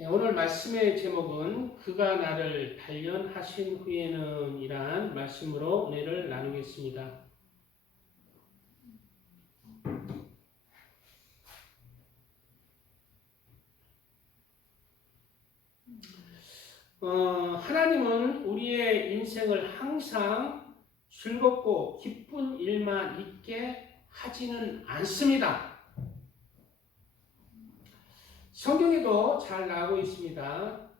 오늘 말씀의 제목은 그가 나를 단련하신 후에는 이란 말씀으로 은혜를 나누겠습니다. 하나님은 우리의 인생을 항상 즐겁고 기쁜 일만 있게 하지는 않습니다. 성경에도 잘 나오고 있습니다.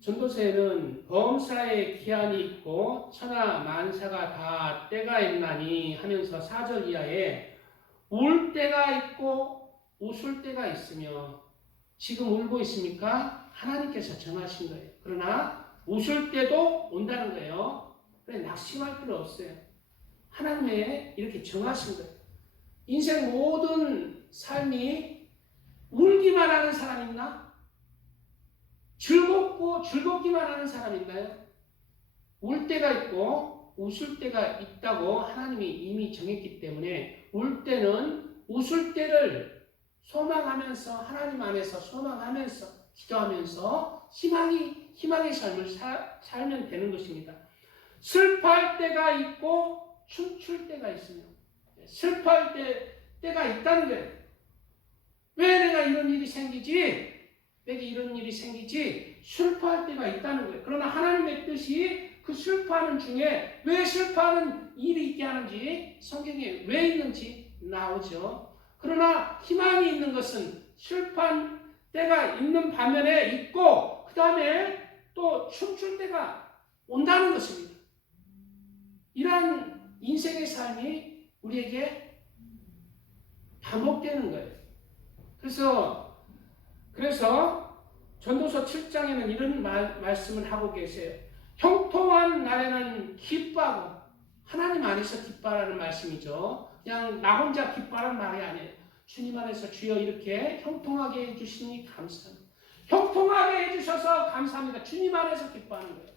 전도서에는 범사에 기한이 있고 천하 만사가 다 때가 있나니 하면서 4절 이하에 울 때가 있고 웃을 때가 있으며 지금 울고 있습니까? 하나님께서 정하신 거예요. 그러나 웃을 때도 온다는 거예요. 그래 낙심할 필요 없어요. 하나님의 이렇게 정하신 거예요. 인생 모든 삶이 울기만 하는 사람 있나? 즐겁기만 하는 사람 있나요? 울 때가 있고 웃을 때가 있다고 하나님이 이미 정했기 때문에 울 때는 웃을 때를 소망하면서 하나님 안에서 소망하면서 기도하면서 희망의 삶을 살면 되는 것입니다. 슬퍼할 때가 있고 춤출 때가 있으며 슬퍼할 때가 있다는 거예요. 왜 내가 이런 일이 생기지? 내게 이런 일이 생기지? 슬퍼할 때가 있다는 거예요. 그러나 하나님의 뜻이 그 슬퍼하는 중에 왜 슬퍼하는 일이 있게 하는지 성경에 왜 있는지 나오죠. 그러나 희망이 있는 것은 슬퍼한 때가 있는 반면에 있고 그 다음에 또 춤출 때가 온다는 것입니다. 이러한 인생의 삶이 우리에게 반복되는 거예요. 그래서 전도서 7장에는 이런 말씀을 하고 계세요. 형통한 날에는 기뻐하고 하나님 안에서 기뻐하라는 말씀이죠. 그냥 나 혼자 기뻐하라는 말이 아니에요. 주님 안에서 주여 이렇게 형통하게 해주시니 감사합니다. 형통하게 해주셔서 감사합니다. 주님 안에서 기뻐하는 거예요.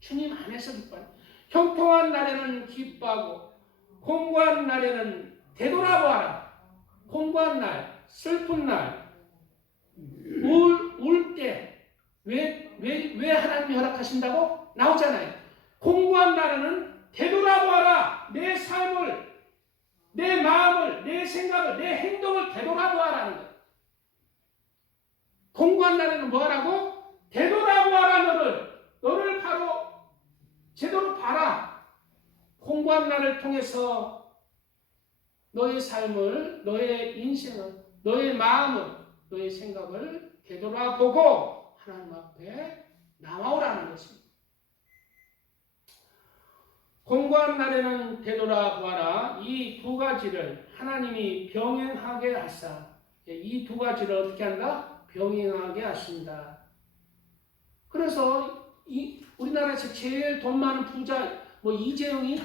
주님 안에서 기뻐하는 거예요. 형통한 날에는 기뻐하고 공고한 날에는 되돌아보아라. 공고한 날, 슬픈 날, 울 때, 왜 하나님이 허락하신다고? 나오잖아요. 공고한 날에는 되돌아보아라. 내 삶을, 내 마음을, 내 생각을, 내 행동을 되돌아보아라는 거예요. 공고한 날에는 뭐 하라고? 되돌아보아라 너를 바로 제대로 봐라. 공고한 날을 통해서 너의 삶을, 너의 인생을, 너의 마음을, 너의 생각을 되돌아보고 하나님 앞에 나와오라는 것입니다. 공고한 날에는 되돌아보아라. 이 두 가지를 하나님이 병행하게 하사 이 두 가지를 어떻게 한다? 병행하게 하신다. 그래서 우리나라에서 제일 돈 많은 부자 이재용이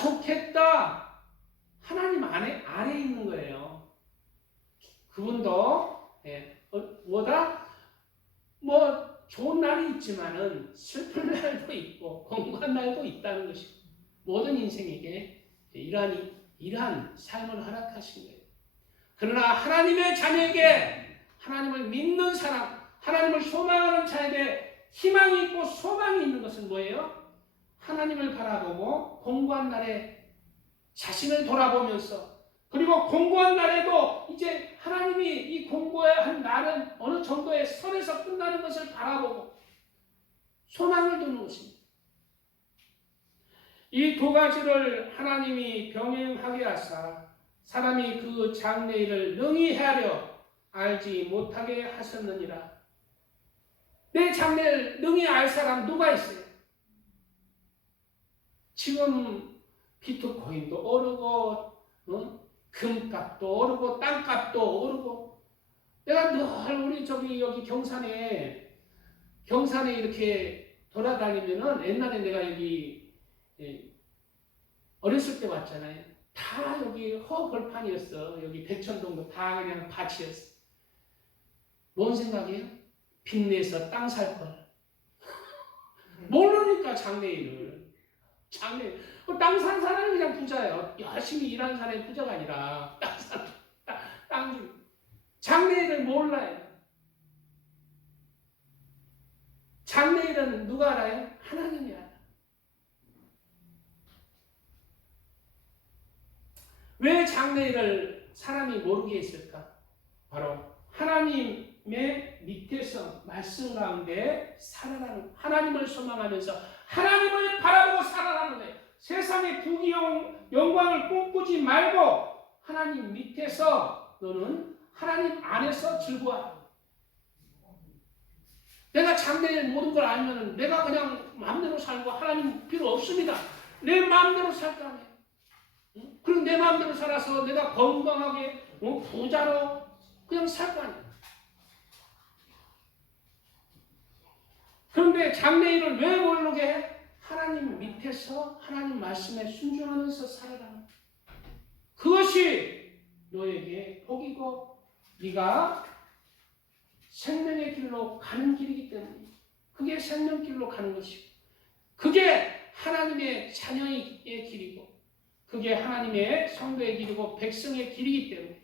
좋겠다. 하나님 아래 있는 거예요. 그분도 좋은 날이 있지만은 슬픈 날도 있고 공고한 날도 있다는 것이고 모든 인생에게 이러한 삶을 허락하신 거예요. 그러나 하나님의 자녀에게 하나님을 믿는 사람, 하나님을 소망하는 자에게 희망이 있고 소망이 있는 것은 뭐예요? 하나님을 바라보고 공고한 날에 자신을 돌아보면서 그리고 공고한 날에도 이제 하나님이 이 공고한 날은 어느 정도의 선에서 끝나는 것을 바라보고 소망을 두는 것입니다. 이 두 가지를 하나님이 병행하게 하사 사람이 그 장래일을 능히 헤아려 알지 못하게 하셨느니라. 내 장래를 능히 알 사람 누가 있어요? 지금 비트코인도 오르고 금값도 오르고 땅값도 오르고 내가 늘 우리 여기 경산에 이렇게 돌아다니면은 옛날에 내가 여기 어렸을 때 왔잖아요. 다 여기 허벌판이었어. 여기 백천동도 다 그냥 밭이었어. 뭔 생각이에요? 빚내서 땅 살 걸. 모르니까 장래일을. 땅 산 사람이 그냥 부자예요. 열심히 일하는 사람이 부자가 아니라 장래일을 몰라요. 장래일은 누가 알아요? 하나님이 알아요. 왜 장래일을 사람이 모르게 했을까? 바로 하나님의 밑에서 말씀 가운데 살아가는, 하나님을 소망하면서 하나님을 바라보고 살아가는 거예요. 세상의 부귀 영광을 꿈꾸지 말고 하나님 밑에서 너는 하나님 안에서 즐거워하라. 내가 장래일 모든 걸 알면 내가 그냥 마음대로 살고 하나님 필요 없습니다. 내 마음대로 살 거 아니에요. 그리고 내 마음대로 살아서 내가 건강하게 부자로 그냥 살 거 아니에요. 그런데 장래일을 왜 모르게 해? 하나님 밑에서 하나님 말씀에 순종하면서 살아가는, 그것이 너에게 복이고 네가 생명의 길로 가는 길이기 때문에, 그게 생명길로 가는 것이고, 그게 하나님의 자녀의 길이고, 그게 하나님의 성도의 길이고 백성의 길이기 때문에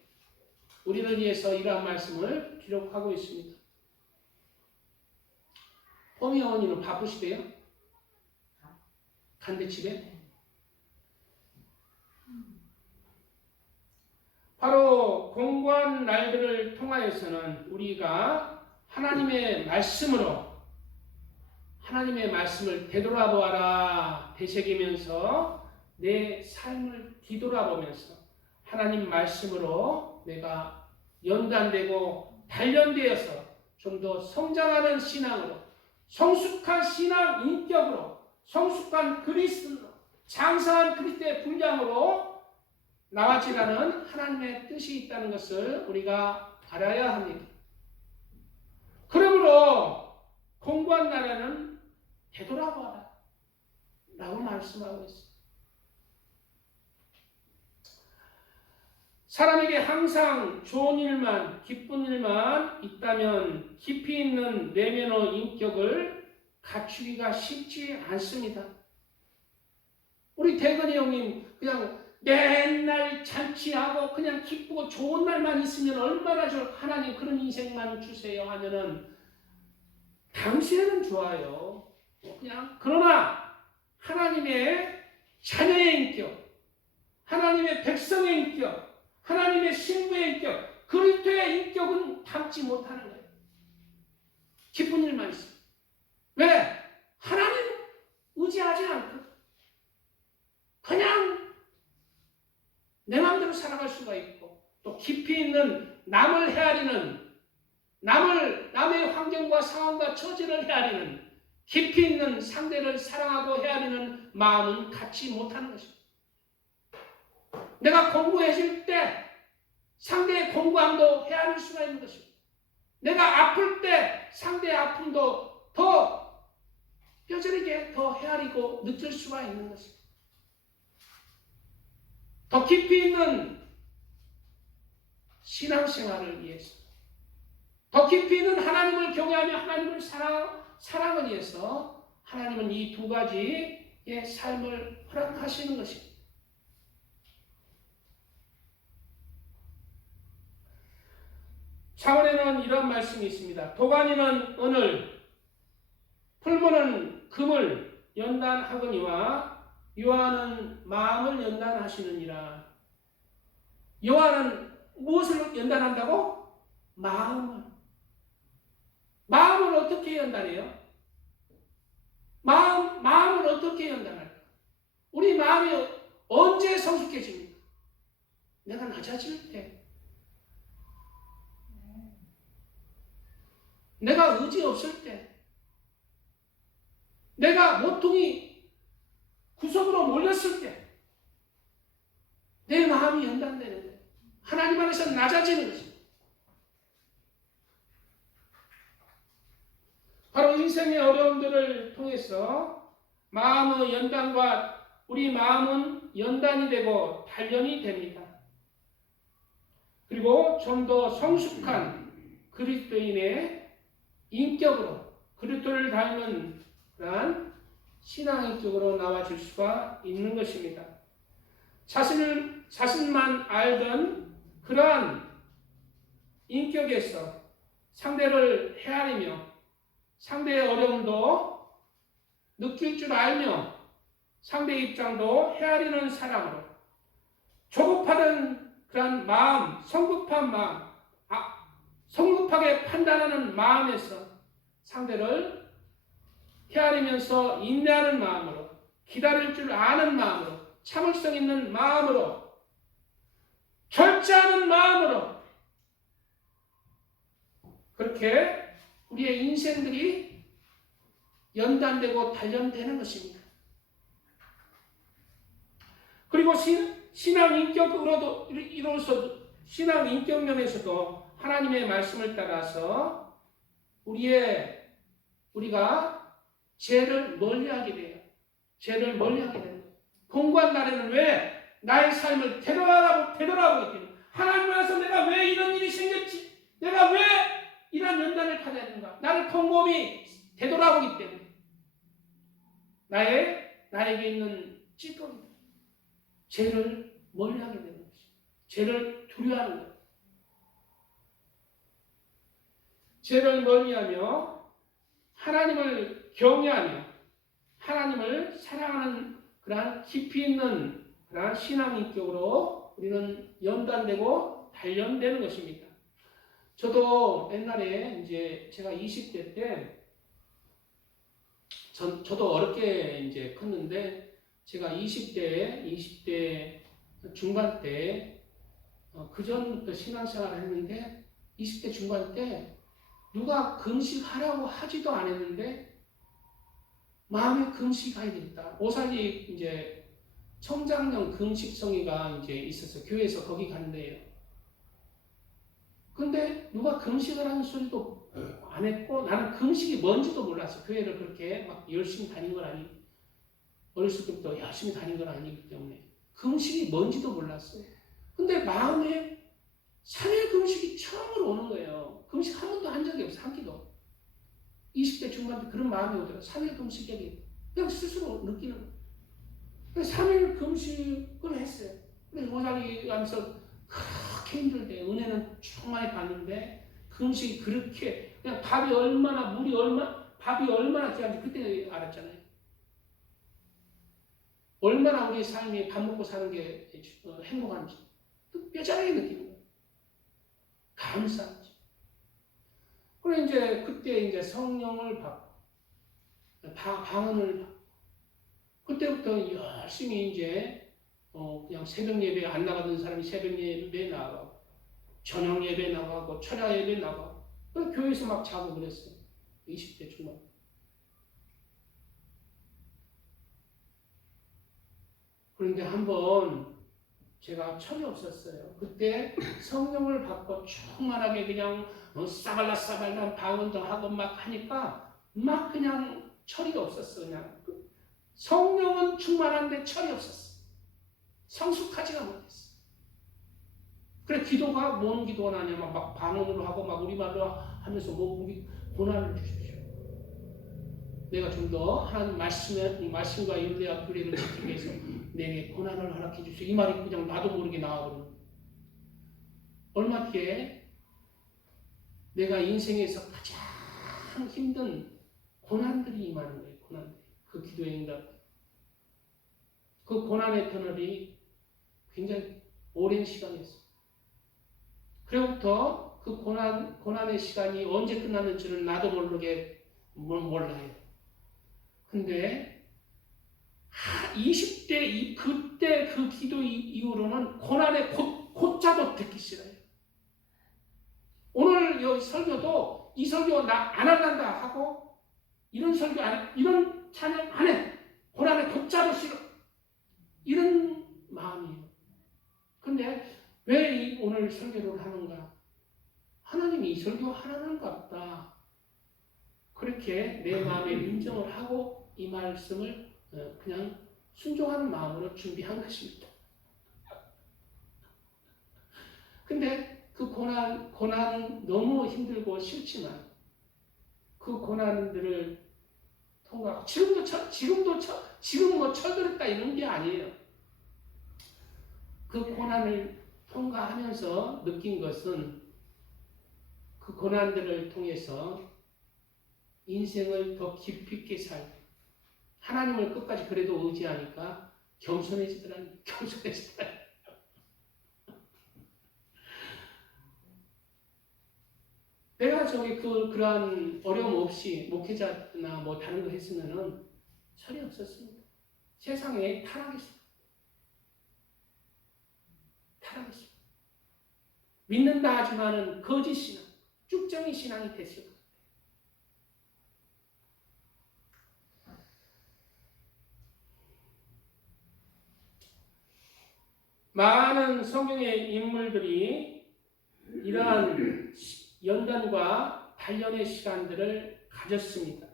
우리를 위해서 이러한 말씀을 기록하고 있습니다. 뽀미 어머니는 바쁘시대요? 간대집에? 바로 공고한 날들을 통하여서는 우리가 하나님의 말씀으로 하나님의 말씀을 되돌아보아라 되새기면서 내 삶을 뒤돌아보면서 하나님 말씀으로 내가 연단되고 단련되어서 좀 더 성장하는 신앙으로, 성숙한 신앙 인격으로, 성숙한 그리스도로, 장성한 그리스도의 분량으로 나아지라는 하나님의 뜻이 있다는 것을 우리가 알아야 합니다. 그러므로 공고한 나라는 되돌아봐라 라고 말씀하고 있습니다. 사람에게 항상 좋은 일만, 기쁜 일만 있다면 깊이 있는 내면의 인격을 갖추기가 쉽지 않습니다. 우리 대건이 형님 그냥 맨날 잔치하고 그냥 기쁘고 좋은 날만 있으면 얼마나 좋을, 하나님 그런 인생만 주세요 하면은 당시에는 좋아요. 그냥 그러나 하나님의 자녀의 인격, 하나님의 백성의 인격, 하나님의 신부의 인격, 그리스도의 인격은 담지 못하는 거예요. 기쁜 일만 있어요. 왜? 하나님 의지하지 않고 그냥 내 마음대로 살아갈 수가 있고, 또 깊이 있는 남을 헤아리는, 남의 환경과 상황과 처지를 헤아리는, 깊이 있는 상대를 사랑하고 헤아리는 마음은 갖지 못하는 것입니다. 내가 공부해줄 때 상대의 공부함도 헤아릴 수가 있는 것입니다. 내가 아플 때 상대의 아픔도 더 뼈저리게 더 헤아리고 느낄 수가 있는 것입니다. 더 깊이 있는 신앙생활을 위해서, 더 깊이 있는 하나님을 경외하며 하나님을 사랑을 위해서 하나님은 이 두 가지의 삶을 허락하시는 것입니다. 창원에는 이런 말씀이 있습니다. 도가니는 은을, 풀무는 금을 연단하거니와 여호와는 마음을 연단하시느니라. 여호와는 무엇을 연단한다고? 마음을. 마음을 어떻게 연단해요? 마음을 어떻게 연단할까? 우리 마음이 언제 성숙해집니까? 내가 낮아질 때, 내가 의지 없을 때, 내가 모퉁이 구석으로 몰렸을 때 내 마음이 연단되는 거예요. 하나님 안에서 낮아지는 것입니다. 바로 인생의 어려움들을 통해서 마음의 연단과 우리 마음은 연단이 되고 단련이 됩니다. 그리고 좀 더 성숙한 그리스도인의 인격으로, 그리스도를 닮은 그러한 신앙인격으로 나와줄 수가 있는 것입니다. 자신만 알던 그러한 인격에서 상대를 헤아리며 상대의 어려움도 느낄 줄 알며 상대의 입장도 헤아리는 사람으로 조급하던 그런 마음, 성급한 마음, 성급하게 판단하는 마음에서 상대를 헤아리면서 인내하는 마음으로 기다릴 줄 아는 마음으로 참을성 있는 마음으로 절제하는 마음으로 그렇게 우리의 인생들이 연단되고 단련되는 것입니다. 그리고 신앙 인격 면에서도 하나님의 말씀을 따라서 우리가 죄를 멀리하게 돼요. 죄를 멀리하게 돼요. 공부한 날에는 왜 나의 삶을 되돌아보기 때문에 하나님 안에서 내가 왜 이런 일이 생겼지? 내가 왜 이런 연단을 받아야 되는가? 나를 곰곰이 되돌아보기 때문에 나에게 있는 찌꺼기 죄를 멀리하게 되는 것입니다. 죄를 두려워하는 것. 죄를 멀리하며 하나님을 경외하며 하나님을 사랑하는 그러한 깊이 있는 그러한 신앙 인격으로 우리는 연단되고 단련되는 것입니다. 저도 옛날에 이제 제가 20대 때 저도 어렵게 이제 컸는데 제가 20대 중반 때 그전부터 신앙생활을 했는데 20대 중반 때 누가 금식하라고 하지도 않았는데 마음에 금식해야 되겠다. 오살리 이제 청장령 금식성회가 이제 있었어요. 교회에서 거기 갔는데요. 근데 누가 금식을 하는 소리도 안 했고 나는 금식이 뭔지도 몰랐어. 교회를 그렇게 막 열심히 다닌 건 아니고 어렸을 때부터 열심히 다닌 건 아니기 때문에 금식이 뭔지도 몰랐어요. 근데 마음에 3일 금식이 처음으로 오는 거예요. 금식 한 번도 한 적이 없어. 한 끼도. 20대 중반 때 그런 마음이 오더라고요. 3일 금식이 그냥 스스로 느끼는 거예요. 3일 금식을 했어요. 근데 오살리 가면서 그렇게 힘들대. 은혜는 충만히 받는데 금식이 그렇게 그냥 밥이 얼마나 귀한지 그때 알았잖아요. 얼마나 우리 삶이 밥 먹고 사는 게 행복한지 뼈저리게 느끼는 거예요. 감사한지. 그래 그때 이제 성령을 받고 방언을 받고 그때부터 열심히 이제 그냥 새벽 예배 안 나가던 사람이 새벽 예배 나가고 저녁 예배 나가고 철야 예배 나가고 교회에서 막 자고 그랬어요. 20대 중반. 그런데 한번 제가 철이 없었어요. 그때 성령을 받고 충만하게 그냥 싸발라 방언도 하고 막 하니까 막 그냥 철이 없었어. 그냥 성령은 충만한데 철이 없었어. 성숙하지가 못했어. 그래 기도가 뭔 기도가 나냐면 막 방언으로 하고 막 우리말로 하면서 우리 고난을 주십시오. 내가 좀 더 하나님 말씀과 윤례와 규례를 지키기 위해서 내게 고난을 허락해 주십시오. 이 말이 그냥 나도 모르게 나와버리는 거예요. 얼마 뒤에 내가 인생에서 가장 힘든 고난들이 임하는 거예요. 고난들이. 그 기도의 응답. 그 고난의 터널이 굉장히 오랜 시간이었어요. 그로부터 그 고난의 시간이 언제 끝났는지는 나도 모르게 몰라요. 근데 20대 그때 그 기도 이후로는 고난의 곧자도 듣기 싫어요. 오늘 이 설교도 이 설교 나 안 한단다 하고 이런 설교 안 해, 이런 찬양 안 해. 고난의 곧자도 싫어. 이런 마음이에요. 근데 왜 오늘 설교를 하는가? 하나님이 이 설교 하라는가 보다. 그렇게 내 마음에 인정을 하고 이 말씀을 그냥 순종하는 마음으로 준비한 것입니다. 근데 그 고난은 너무 힘들고 싫지만 그 고난들을 통과하고 지금 뭐 철들었다 이런 게 아니에요. 그 고난을 통과하면서 느낀 것은 그 고난들을 통해서 인생을 더 깊이 있게 살고 하나님을 끝까지 그래도 의지하니까 겸손해지더라니. 겸손해지더라니. 내가 그러한 어려움 없이 목회자나 뭐 다른 거 했으면은 철이 없었습니다. 세상에 타락했습니다. 타락했습니다. 믿는다 하지만은 거짓 신앙, 쭉정이 신앙이 됐어요. 많은 성경의 인물들이 이러한 연단과 단련의 시간들을 가졌습니다.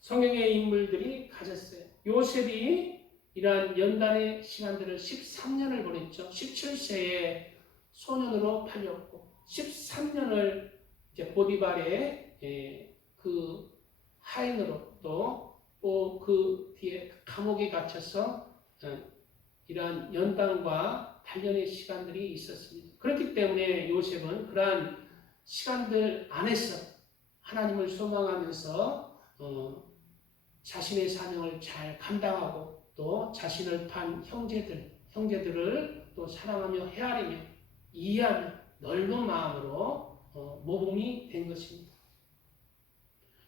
성경의 인물들이 가졌어요. 요셉이 이러한 연단의 시간들을 13년을 보냈죠. 17세에 소년으로 팔렸고 13년을 이제 보디발의 그 하인으로 또 그 뒤에 감옥에 갇혀서 이러한 연단과 단련의 시간들이 있었습니다. 그렇기 때문에 요셉은 그러한 시간들 안에서 하나님을 소망하면서 자신의 사명을 잘 감당하고 또 자신을 판 형제들을 또 사랑하며 헤아리며 이해하며 넓은 마음으로 모범이 된 것입니다.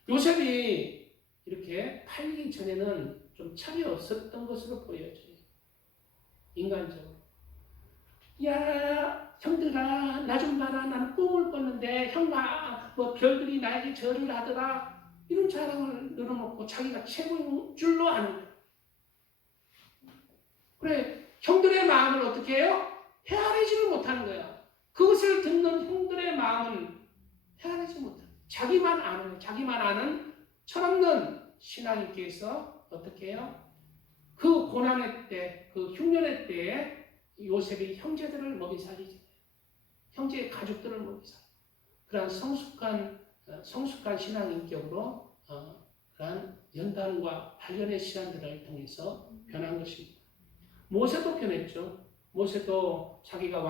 요셉이 이렇게 팔리기 전에는 좀 철이 없었던 것으로 보여져요. 인간적으로. 야, 형들아, 나 좀 봐라. 나는 꿈을 꿨는데 형아, 뭐 별들이 나에게 절을 하더라. 이런 자랑을 늘어놓고 자기가 최고인 줄로 아는 거예요. 그래, 형들의 마음을 어떻게 해요? 헤아리지를 못하는 거야. 그것을 듣는 형들의 마음은 헤아리지 못하는 거야. 자기만 아는 거야. 자기만 아는 철없는 신앙인께서 어떻게 해요? 그 고난의 때, 그 흉년의 때에 요셉이 형제들을 먹이 살리잖아요. 형제의 가족들을 먹이 살려. 그러한 성숙한 신앙 인격으로 그러한 연단과 단련의 시간들을 통해서 변한 것입니다. 모세도 변했죠. 모세도 자기가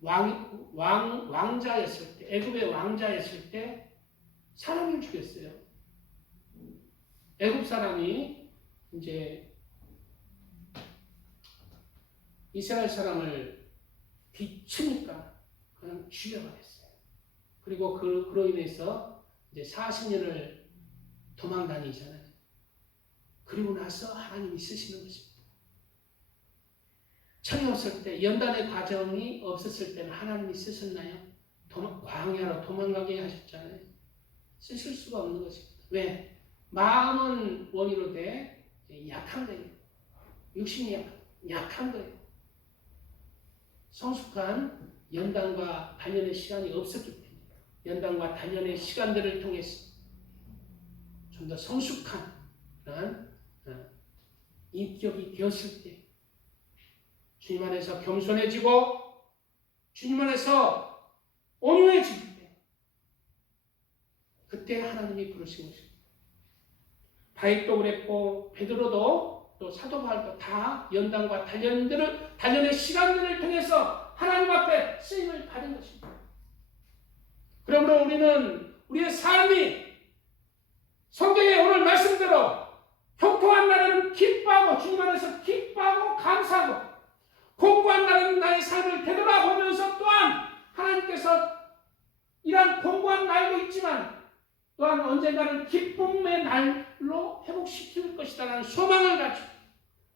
왕자였을 때, 애굽의 왕자였을 때 사람을 죽였어요. 애굽 사람이 이제 이스라엘 사람을 비추니까 그냥 죽여버렸어요. 그리고 그로 인해서 이제 40년을 도망 다니잖아요. 그리고 나서 하나님이 쓰시는 것입니다. 철이 없을 때, 연단의 과정이 없었을 때는 하나님이 쓰셨나요? 광야로 도망가게 하셨잖아요. 쓰실 수가 없는 것입니다. 왜? 마음은 원이로 돼 약한 거예요. 육신이 약한 거예요. 성숙한 연단과 단련의 시간이 없었기 때문에 연단과 단련의 시간들을 통해서 좀 더 성숙한 그런 인격이 되었을 때 주님 안에서 겸손해지고 주님 안에서 온유해질 때 그때 하나님이 부르신 것입니다. 다윗도 그랬고 베드로도 또 사도 바울도 다 연단과 단련의 시간들을 통해서 하나님 앞에 쓰임을 받은 것입니다. 그러므로 우리는 우리의 삶이 성경의 오늘 말씀대로 형통한 날에는 기뻐하고 주님 안에서 기뻐하고 감사하고 공고한 날에는 나의 삶을 되돌아보면서 또한 하나님께서 이러한 공고한 날도 있지만 또한 언젠가는 기쁨의 날로 회복시킬 것이다라는 소망을 가지고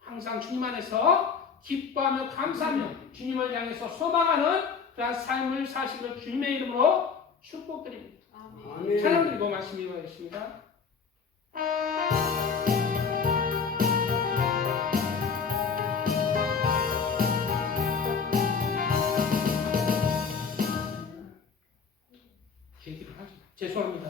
항상 주님 안에서 기뻐하며 감사하며 주님을 향해서 소망하는 그런 삶을 사시기를 주님의 이름으로 축복드립니다. 아멘. 찬양 드리고 말씀 이어가겠습니다. 얘기를 하죠. 죄송합니다.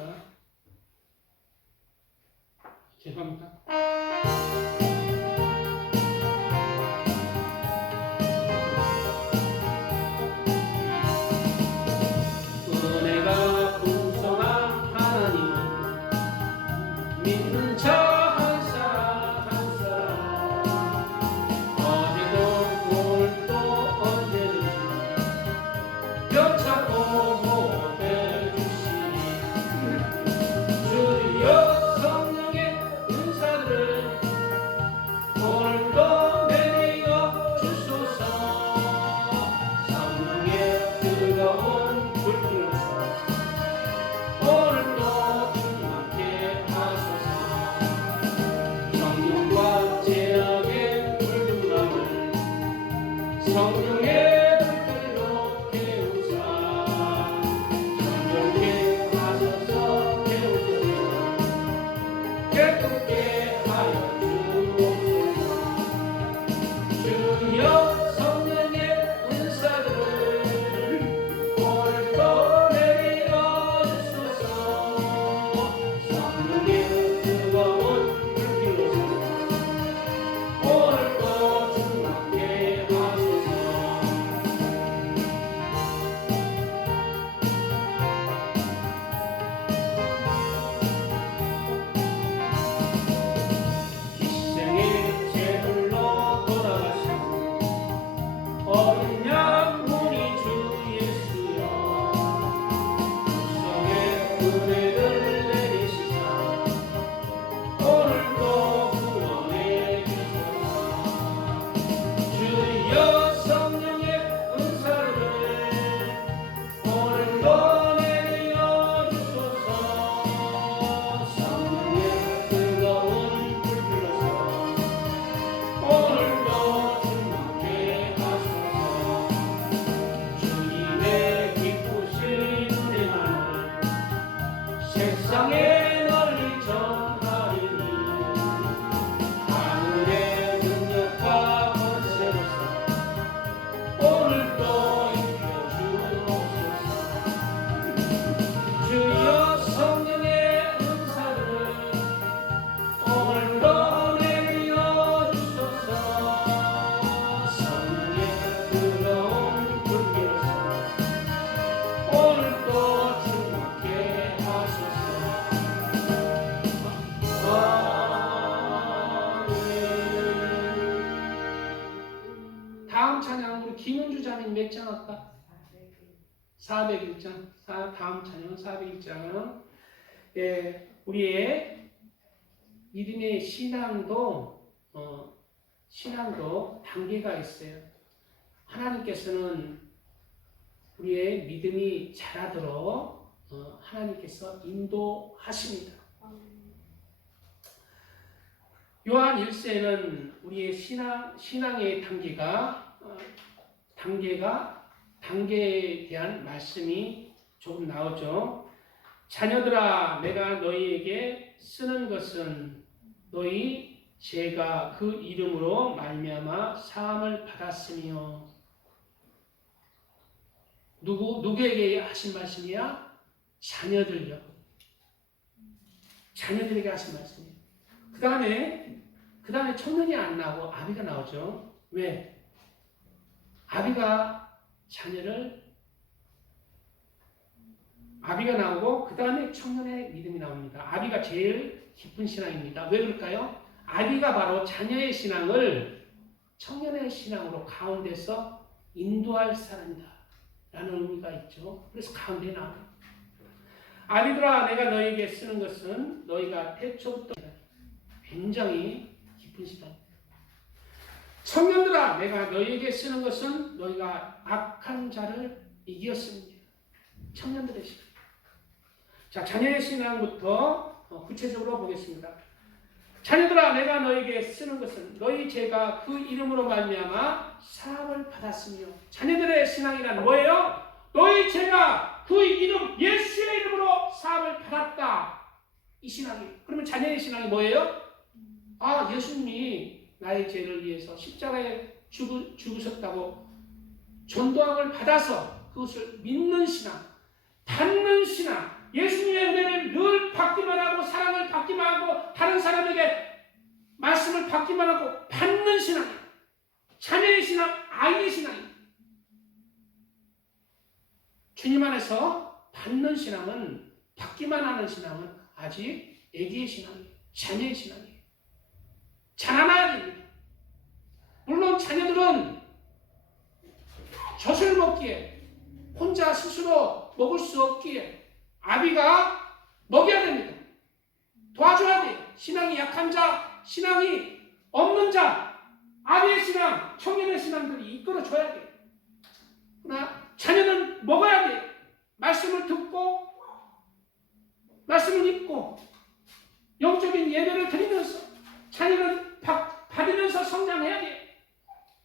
은혜가 풍성한 하나님 믿는 자 한 사람 한 사람 어제도 오늘도 언제든지 뼈차고 못해주시니 주여 세상에 널리 전하리니 하늘의 능력과 권세로서 오늘도 입혀주옵소서. 주여 성령의 은사를 오늘도 내려 주소서. 성령의 뜨거운 불길에서 오늘도 충만케 하소서. 아멘. 다음 찬양으로 김은주 자매님 몇 장 할까? 401장. 다음 찬양 401장은 우리의 믿음의 신앙도 단계가 있어요. 하나님께서는 우리의 믿음이 자라도록 하나님께서 인도하십니다. 요한 1세는 우리의 신앙의 단계에 대한 말씀이 조금 나오죠. 자녀들아, 내가 너희에게 쓰는 것은 너희 죄가 그 이름으로 말미암아 사함을 받았으며. 누구에게 하신 말씀이야? 자녀들요. 자녀들에게 하신 말씀이에요. 그 다음에 청년이 안 나오고 아비가 나오죠. 왜? 아비가 나오고 그 다음에 청년의 믿음이 나옵니다. 아비가 제일 깊은 신앙입니다. 왜 그럴까요? 아비가 바로 자녀의 신앙을 청년의 신앙으로 가운데서 인도할 사람이다 라는 의미가 있죠. 그래서 가운데에 나와요. 아비들아, 내가 너희에게 쓰는 것은 너희가 태초부터 굉장히 깊은 신앙입니다. 청년들아, 내가 너희에게 쓰는 것은 너희가 악한 자를 이겼습니다. 청년들의 신앙. 자, 자녀의 신앙부터 구체적으로 보겠습니다. 자녀들아, 내가 너희에게 쓰는 것은 너희 죄가 그 이름으로 말미암아 사함을 받았으며. 자녀들의 신앙이란 뭐예요? 너희 죄가 그 이름 예수의 이름으로 사함을 받았다. 이 신앙이에요. 그러면 자녀의 신앙이 뭐예요? 아, 예수님이 나의 죄를 위해서 십자가에 죽으셨다고 전도함을 받아서 그것을 믿는 신앙, 받는 신앙, 예수님의 은혜를 늘 받기만 하고 사랑을 받기만 하고 다른 사람에게 말씀을 받기만 하고 받는 신앙이에요. 자녀의 신앙, 아이의 신앙이에요. 주님 안에서 받는 신앙은, 받기만 하는 신앙은 아직 애기의 신앙이에요. 자녀의 신앙이에요. 자라나야 됩니다. 물론 자녀들은 젖을 먹기에, 혼자 스스로 먹을 수 없기에 아비가 먹여야 됩니다. 도와줘야 돼요. 신앙이 약한 자, 신앙이 없는 자, 아비의 신앙, 청년의 신앙들이 이끌어줘야 돼요. 그러나 자녀는 먹어야 돼요. 말씀을 듣고, 말씀을 읽고, 영적인 예배를 드리면서 자녀는 받으면서 성장해야 돼요.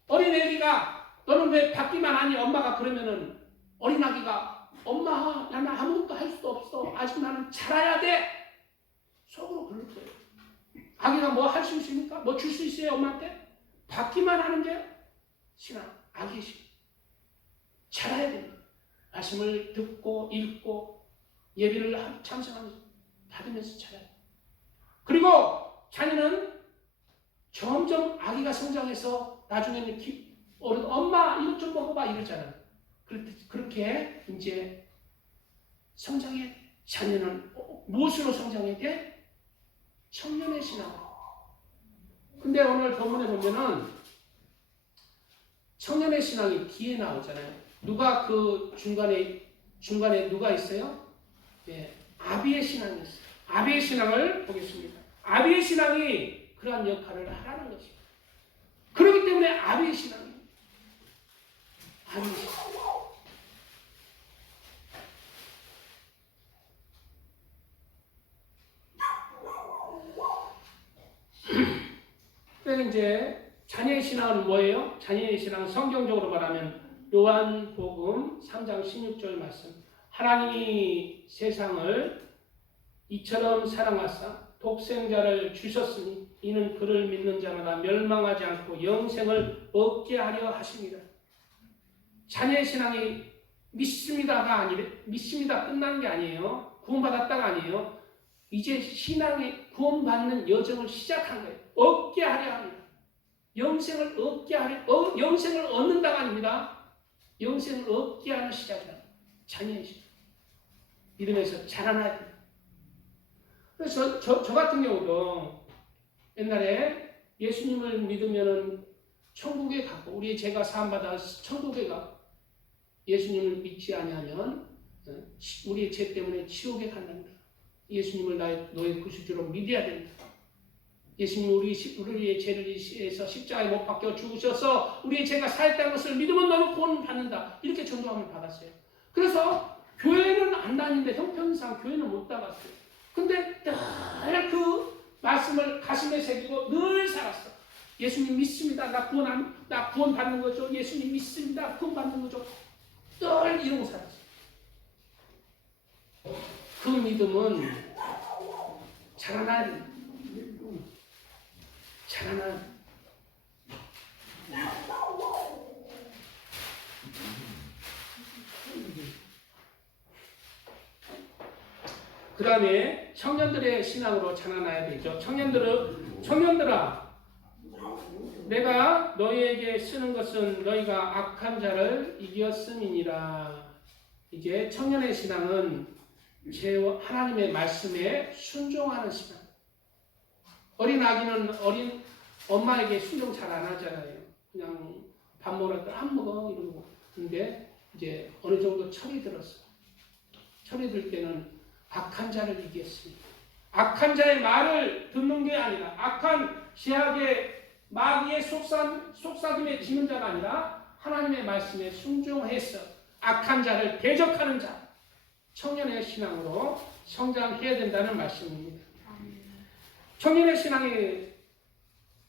어린애기가 너는 왜 받기만 하니? 엄마가 그러면은 어린아기가 엄마, 나는 아무것도 할 수도 없어. 아직 나는 자라야 돼. 속으로 그럴 거예요. 아기가 뭐 할 수 있습니까? 뭐 줄 수 있어요, 엄마한테? 받기만 하는 게 신앙, 아기의 신앙. 자라야 됩니다. 말씀을 듣고 읽고 예배를 참석하면서 받으면서 자라야 돼요. 그리고 자녀는 점점 아기가 성장해서 나중에는 엄마 이것 좀 먹어봐 이러잖아요. 그렇게 이제 성장해야 돼. 자녀는 무엇으로 성장해야 돼? 청년의 신앙으로. 근데 오늘 본문에 보면은 청년의 신앙이 뒤에 나오잖아요. 누가 그 중간에 누가 있어요? 예, 아비의 신앙이 있어요. 아비의 신앙을 보겠습니다. 아비의 신앙이 그러한 역할을 하라는 것입니다. 그렇기 때문에 아비의 신앙이에요. 아비의 신앙. 그래서 이제 자녀의 신앙은 뭐예요? 자녀의 신앙은 성경적으로 말하면 요한복음 3장 16절 말씀. 하나님이 세상을 이처럼 사랑하사 독생자를 주셨으니 이는 그를 믿는 자마다 멸망하지 않고 영생을 얻게 하려 하십니다. 자녀의 신앙이 믿습니다가 아니래. 믿습니다 끝난 게 아니에요. 구원받았다가 아니에요. 이제 신앙의 구원받는 여정을 시작한 거예요. 얻게 하려 합니다. 영생을 얻게 하려, 영생을 얻는다가 아닙니다. 영생을 얻게 하는 시작이다. 자녀의 신앙. 믿음에서 자라나야 됩니다. 그래서 저 같은 경우도 옛날에 예수님을 믿으면은 천국에 가고 우리 제가 사함받아 천국에 가고 예수님을 믿지 아니하면 우리의 죄 때문에 지옥에 간답니다. 예수님을 너의 구주로 믿어야 됩니다. 예수님 우리의 죄를 위해서 십자가에 못 박혀 죽으셔서 우리의 죄가 사했다는 것을 믿으면 너는 구원 받는다. 이렇게 전도함을 받았어요. 그래서 교회는 안 다니는데 형편상 교회는 못 나갔어요. 근데 늘 그 말씀을 가슴에 새기고 늘 살았어. 예수님 믿습니다. 나 구원 받는 거죠. 예수님 믿습니다. 구원 받는 거죠. 늘 이러고 살았어. 그 믿음은 자라나야 돼. 자라나야 돼. 그 다음에 청년들의 신앙으로 자라나야 되죠. 청년들아, 내가 너희에게 쓰는 것은 너희가 악한 자를 이겼음이니라. 이제 청년의 신앙은 하나님의 말씀에 순종하는 신앙. 어린 아기는 어린 엄마에게 순종 잘 안 하잖아요. 그냥 밥 먹을 때 안 먹어 이러고. 근데 이제 어느 정도 철이 들었어. 철이 들 때는 악한 자를 이겼습니다. 악한 자의 말을 듣는 게 아니라 악한 제약의 마귀의 속삭임에 지는 자가 아니라 하나님의 말씀에 순종해서 악한 자를 대적하는 자, 청년의 신앙으로 성장해야 된다는 말씀입니다. 청년의 신앙이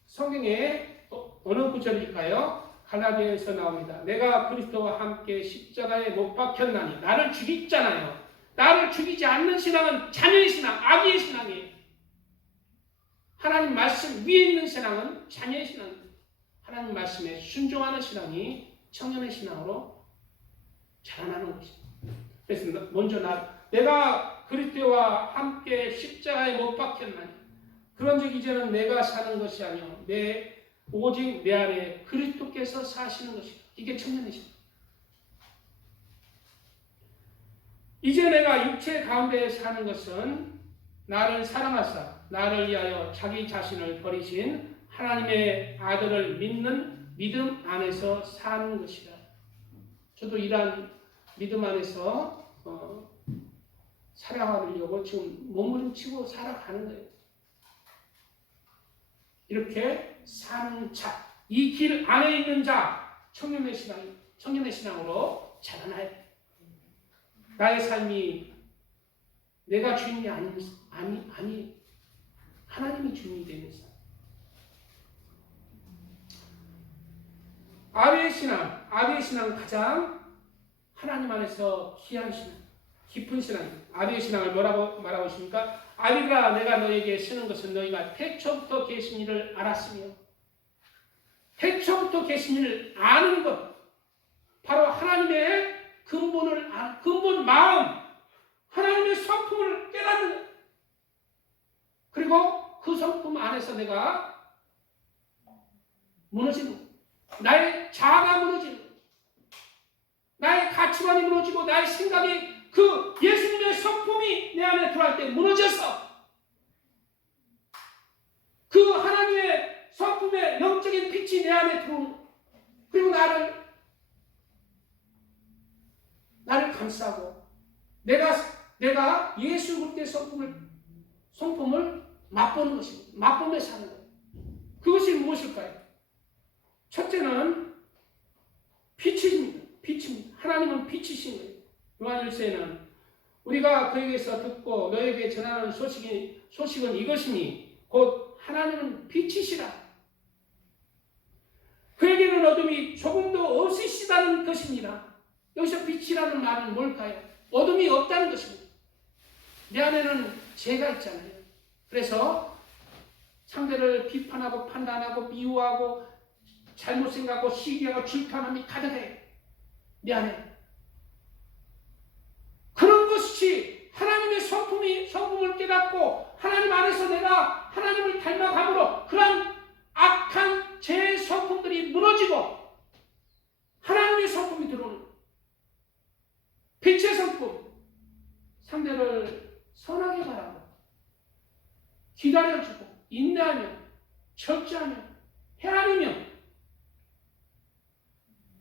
성경에 어느 구절일까요? 갈라디아에서 나옵니다. 내가 그리스도와 함께 십자가에 못 박혔나니 나를 죽이잖아요. 나를 죽이지 않는 신앙은 자녀의 신앙, 아기의 신앙이에요. 하나님 말씀 위에 있는 신앙은 자녀의 신앙입니다. 하나님 말씀에 순종하는 신앙이 청년의 신앙으로 자라나는 것입니다. 그래서 먼저 내가 그리스도와 함께 십자가에 못 박혔나니 그런즉 이제는 내가 사는 것이 아니요 오직 내 안에 그리스도께서 사시는 것이다. 이게 청년의 신앙. 이제 내가 육체 가운데 사는 것은 나를 사랑하사 나를 위하여 자기 자신을 버리신 하나님의 아들을 믿는 믿음 안에서 사는 것이다. 저도 이러한 믿음 안에서 살아가려고 지금 몸부림치고 살아가는 거예요. 이렇게 사는 자, 이 길 안에 있는 자, 청년의 신앙으로 자라나야 돼. 나의 삶이 내가 주인이 아니 하나님이 주인이 되는 삶. 아비의 신앙은 가장 하나님 안에서 귀한 신앙, 깊은 신앙입니다. 아비의 신앙을 뭐라고 말하고 있습니까? 아비가 내가 너에게 쓰는 것은 너희가 태초부터 계신 일을 알았으며 태초부터 계신 일을 아는 것, 바로 하나님의 근본 마음, 하나님의 성품을 깨닫는 것. 그리고 그 성품 안에서 내가 무너지는 것. 나의 자아가 무너지는 것. 나의 가치관이 무너지고 나의 생각이 그 예수님의 성품이 내 안에 들어갈 때 무너져서 그 하나님의 성품의 영적인 빛이 내 안에 들어오는 것. 그리고 나를 감싸고 내가 예수 그리스도의 성품을 맛보는 것입니다. 맛보며 사는 것. 그것이 무엇일까요? 첫째는 빛입니다. 하나님은 빛이신 거예요. 요한 1서에는 우리가 그에게서 듣고 너에게 전하는 소식은 이것이니 곧 하나님은 빛이시라. 그에게는 어둠이 조금도 없으시다는 것입니다. 여기서 빛이라는 말은 뭘까요? 어둠이 없다는 것입니다. 내 안에는 죄가 있잖아요. 그래서 상대를 비판하고 판단하고 미워하고 잘못 생각하고 시기하고 질투함이 가득해. 내 안에. 그런 것이 하나님의 성품을 깨닫고 하나님 안에서 내가 하나님을 닮아감으로 그런 악한 제 성품들이 무너지고 하나님의 성품이 들어오는 거예요. 빛의 성품. 상대를 선하게 바라고 기다려주고 인내하며 절제하며 헤아리며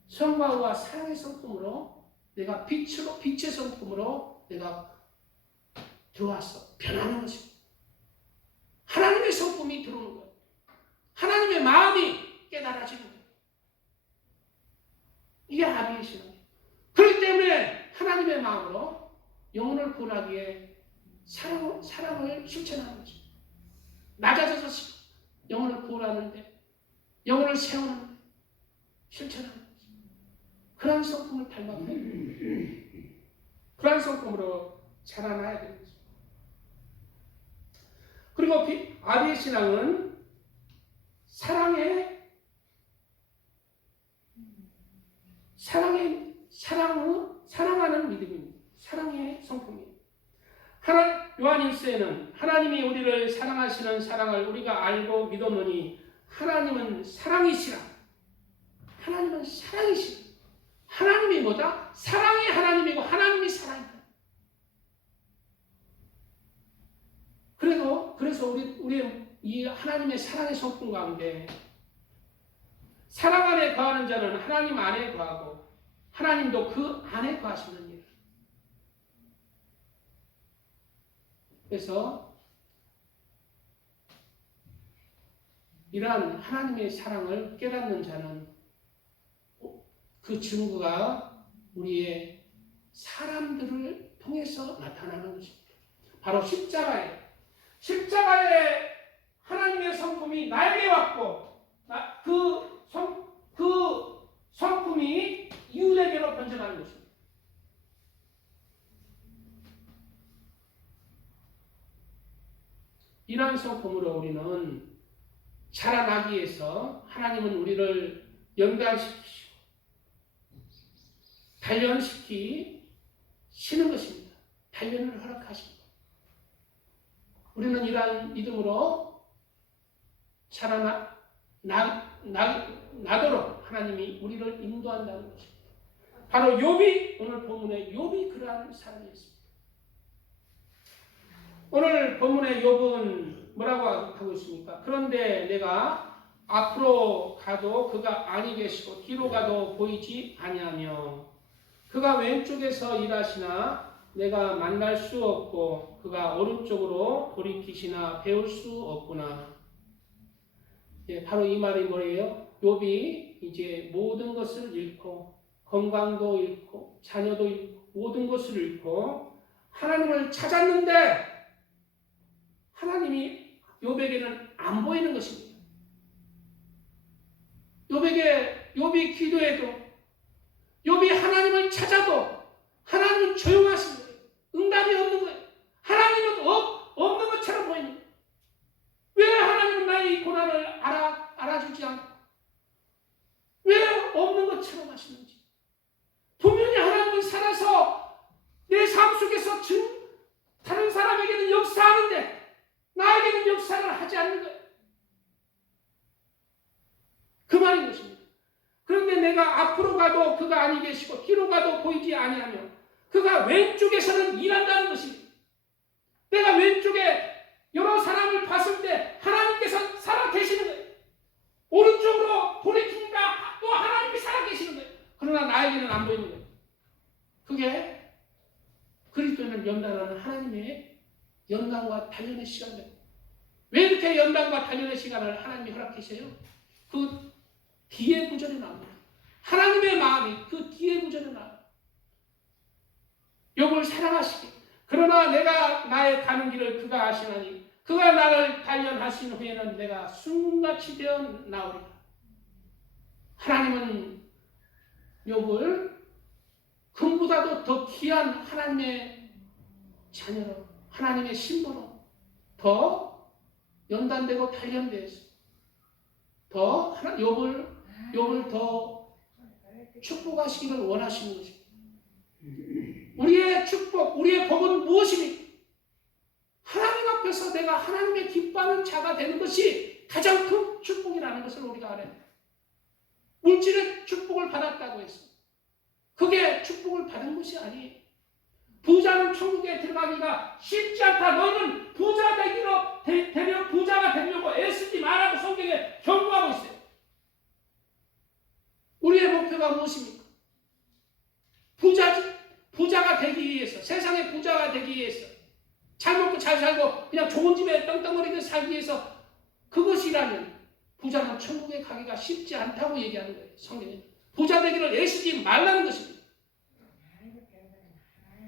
성과와 사랑의 성품으로 내가 빛의 성품으로 내가 들어왔어. 변하는 것입니다. 하나님의 성품이 들어오는 거예요. 하나님의 마음이 깨달아지는 거예요. 이게 아비의 신앙이에요. 그렇기 때문에 하나님의 마음으로 영혼을 구원하기 위해 사랑을 실천하는 거죠. 낮아져서 영혼을 구원하는데 영혼을 세우는데 실천하는 거죠. 그런 성품을 닮아가야 돼요. 그런 성품으로 자라나야 되는 거죠. 그리고 아비의 신앙은 사랑하는 믿음입니다. 사랑의 성품이에요. 요한일서에는 하나님이 우리를 사랑하시는 사랑을 우리가 알고 믿었노니 하나님은 사랑이시라. 하나님은 사랑이시라. 하나님이 뭐다? 사랑이 하나님이고 하나님이 사랑이다. 그래서 우리 이 하나님의 사랑의 성품 가운데 사랑 안에 거하는 자는 하나님 안에 거하고 하나님도 그 안에 거하시는 일. 그래서 이러한 하나님의 사랑을 깨닫는 자는 그 증거가 우리의 사람들을 통해서 나타나는 것입니다. 바로 십자가에 하나님의 성품이 나에게 왔고 그 성품이 이웃에게로 번져가는 것입니다. 이러한 성품으로 우리는 자라나기 위해서 하나님은 우리를 연단시키시고 단련시키시는 것입니다. 단련을 허락하십니다. 우리는 이러한 믿음으로 나도록 하나님이 우리를 인도한다는 것입니다. 바로 욥이 오늘 본문의 욥이 그러한 사람이었습니다. 오늘 본문의 욥은 뭐라고 하고 있습니까? 그런데 내가 앞으로 가도 그가 아니 계시고 뒤로 가도 보이지 아니하며 그가 왼쪽에서 일하시나 내가 만날 수 없고 그가 오른쪽으로 돌이키시나 배울 수 없구나. 바로 이 말이 뭐예요? 욥이 이제 모든 것을 잃고 건강도 잃고 자녀도 잃고 모든 것을 잃고 하나님을 찾았는데 하나님이 욥에게는 안 보이는 것입니다. 욥이 기도해도 욥이 하나님을 찾아도 하나님은 조용하신 거예요. 응답이 없는 거예요. 하나님은 없는 것처럼 보이는 거예요. 왜 하나님은 나의 이 고난을 알아주지 않고 왜 없는 것처럼 하시는지. 분명히 하나님은 살아서 내 삶 속에서 다른 사람에게는 역사하는데 나에게는 역사를 하지 않는 거예요. 그 말인 것입니다. 그런데 내가 앞으로 가도 그가 아니 계시고 뒤로 가도 보이지 아니하며 그가 왼쪽에서는 일한다는 것입니다. 내가 왼쪽에 여러 사람을 봤을 때 하나님께서 살아 계시는 거예요. 오른쪽으로 돌이키니까 또 하나님이 살아 계시는 거예요. 그러나 나에게는 안 보이는 거예요. 그게 그리스도인을 연단하는 하나님의 연단과 단련의 시간입니다. 왜 이렇게 연단과 단련의 시간을 하나님이 허락하세요? 그 뒤에 구절에 나옵니다. 하나님의 마음이 그 뒤에 구절에 나옵니다. 욥을 사랑하시기 그러나 내가 나의 가는 길을 그가 아시나니 그가 나를 단련하신 후에는 내가 순같이 되어 나오리라. 하나님은 욥을 금보다도 더 귀한 하나님의 자녀로 하나님의 신부로 더 연단되고 단련되어서 더 욥을 더 축복하시기를 원하시는 것입니다. 우리의 축복, 우리의 복은 무엇입니까? 하나님 앞에서 내가 하나님의 기뻐하는 자가 되는 것이 가장 큰 축복이라는 것을 우리가 알아야 돼요. 물질의 축복을 받았다고 해서 그게 축복을 받은 것이 아니에요. 부자는 천국에 들어가기가 쉽지 않다. 너희는 부자 되려 부자가 되려고 애쓰지 말라고 성경에 경고하고 있어요. 우리의 목표가 무엇입니까? 부자가 되기 위해서, 세상의 부자가 되기 위해서, 잘 먹고 잘 살고 그냥 좋은 집에 땅덩어리를 살기 위해서, 그것이라면 부자는 천국에 가기가 쉽지 않다고 얘기하는 거예요. 성경에. 부자 되기를 애쓰지 말라는 것입니다.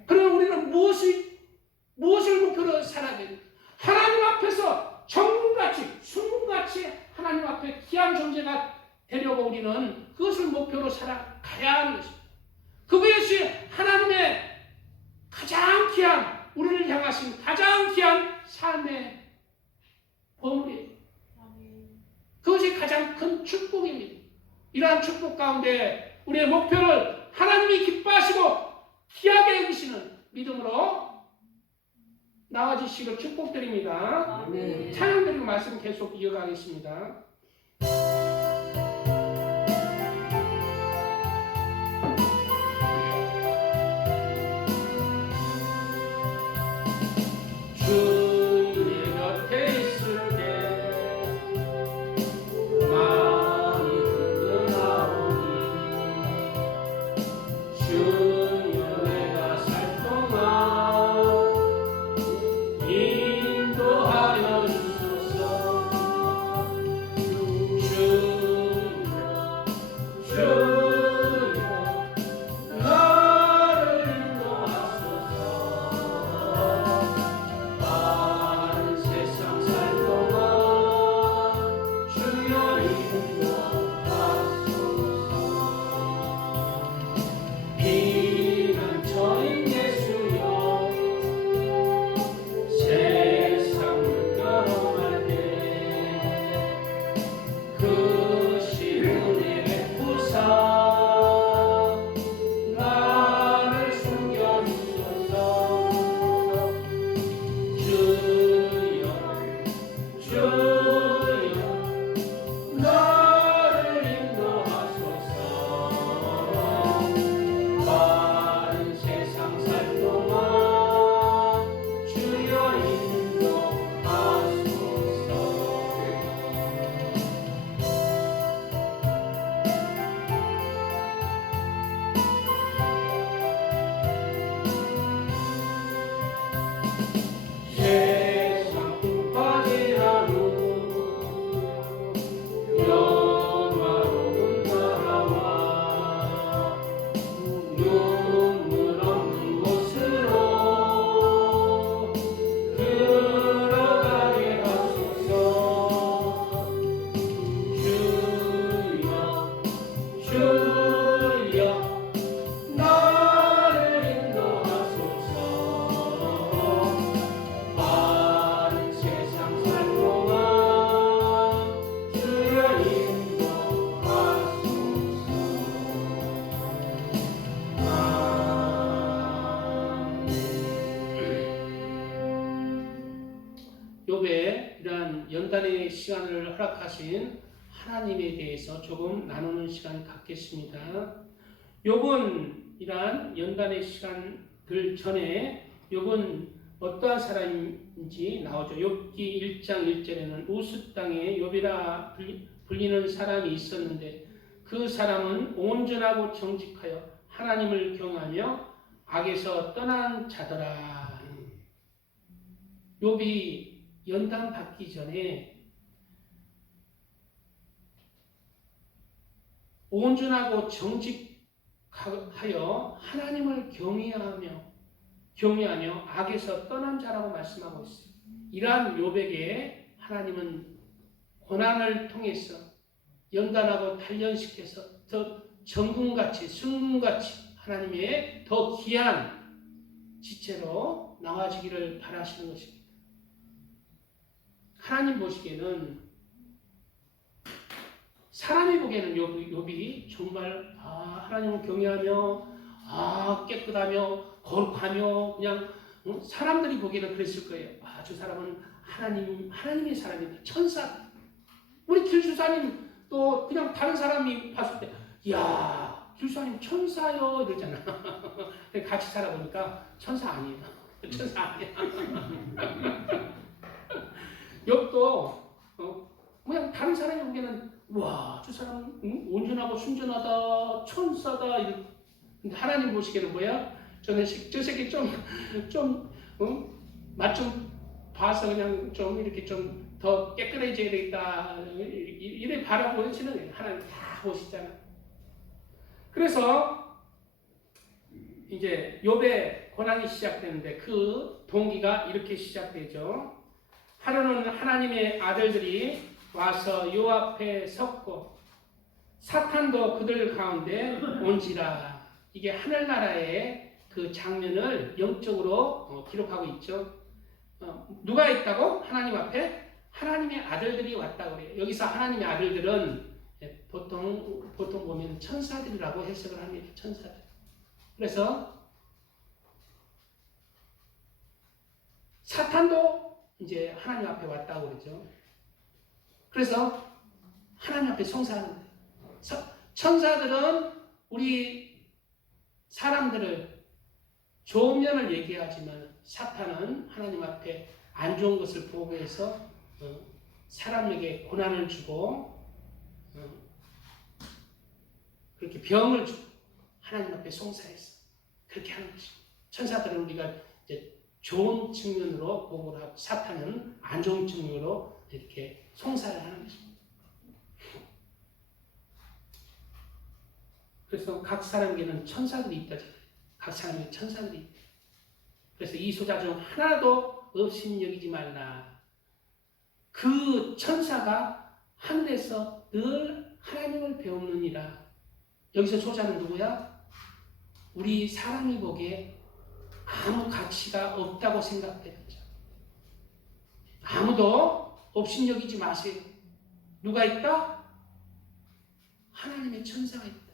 그러면 우리는 무엇을 목표로 살아야 됩니까? 하나님 앞에서 정금같이, 순금같이 하나님 앞에 귀한 존재가 되려고 우리는 그것을 목표로 살아가야 하는 것입니다. 그것이 하나님의 가장 귀한, 우리를 향하신 가장 귀한 삶의 보물이에요. 그것이 가장 큰 축복입니다. 이러한 축복 가운데 우리의 목표를 하나님이 기뻐하시고 귀하게 여기시는 믿음으로 나와주시기를 축복드립니다. 찬양드리고 말씀 계속 이어가겠습니다. 주의 곁에 있을 때 마음이 든든하오니 주여 내가 살 동안 인도하여 주소서. 주여 나를 인도하소서. 바른 세상 살 동안 주여 인도하소서. 피난처인 예수여 세상을 걸어갈 때 그 시은혜 베푸사 나를 숨겨주소서. 주여 나를 인도하소서. 바른 세상 살 동안 주여 인도하소서. 세상 끝까지 하루 영화로운 나라와 눈물 없는 곳으로 들어가게 하소서. 주여 나를 인도하소서. 바른 세상 살 동안 주여 인도하소서. 욥의 이러한 연단의 시간을 허락하신 하나님에 대해서 조금 나누는 시간 갖겠습니다. 욥은 이러한 연단의 시간들 전에 욥은 어떠한 사람인지 나오죠. 욥기 1장 1절에는 우스 땅에 욥이라 불리는 사람이 있었는데 그 사람은 온전하고 정직하여 하나님을 경외하며 악에서 떠난 자더라. 욥이 연단 받기 전에 온전하고 정직하여 하나님을 경외하며 악에서 떠난 자라고 말씀하고 있어요. 이러한 욥에게 하나님은 고난을 통해서 연단하고 단련시켜서 더 정금같이 순금같이 하나님의 더 귀한 지체로 나와지기를 바라시는 것입니다. 하나님 보시기에는, 사람이 보기에는 욥이 정말 하나님을 경외하며 깨끗하며 거룩하며 그냥 사람들이 보기에는 그랬을 거예요. 저 사람은 하나님의 사람이다. 천사. 우리 길수사님 또 그냥 다른 사람이 봤을 때, 이야, 길수사님 천사요 이러잖아. 같이 살아보니까 천사 아니에요. 천사 아니야. 욥도 그냥 다른 사람이 보기에는, 와, 저 사람 온전하고 순전하다, 천사다. 근데 하나님 보시기에는 뭐야? 저 새끼 맛 좀 봐서 그냥 좀 이렇게 좀 더 깨끗해져야 되겠다. 이래 바라보시는 거예요. 하나님 다 보시잖아. 그래서 이제 욥의 고난이 시작되는데 그 동기가 이렇게 시작되죠. 하루는 하나님의 아들들이 와서 요 앞에 섰고 사탄도 그들 가운데 온지라. 이게 하늘나라의 그 장면을 영적으로 기록하고 있죠. 누가 있다고? 하나님 앞에 하나님의 아들들이 왔다고 그래요. 여기서 하나님의 아들들은 보통 보면 천사들이라고 해석을 합니다. 천사들. 그래서 사탄도 이제 하나님 앞에 왔다고 그러죠. 그래서 하나님 앞에 송사하는 거예요. 천사들은 우리 사람들을 좋은 면을 얘기하지만 사탄은 하나님 앞에 안 좋은 것을 보고해서 사람에게 고난을 주고 그렇게 병을 주고 하나님 앞에 송사해서 그렇게 하는 것입니다. 천사들은 우리가 이제 좋은 측면으로 보고를 하고 사탄은 안 좋은 측면으로 이렇게 송사를 하는 것입니다. 그래서 각 사람에게는 천사들이 있다. 각 사람에게 천사들이 있다. 그래서 이 소자 중 하나도 없인 여기지 말라. 그 천사가 하늘에서 늘 하나님을 배우느니라. 여기서 소자는 누구야? 우리 사람이 보기에 아무 가치가 없다고 생각되는 자. 아무도 없인 여기지 마세요. 누가 있다? 하나님의 천사가 있다.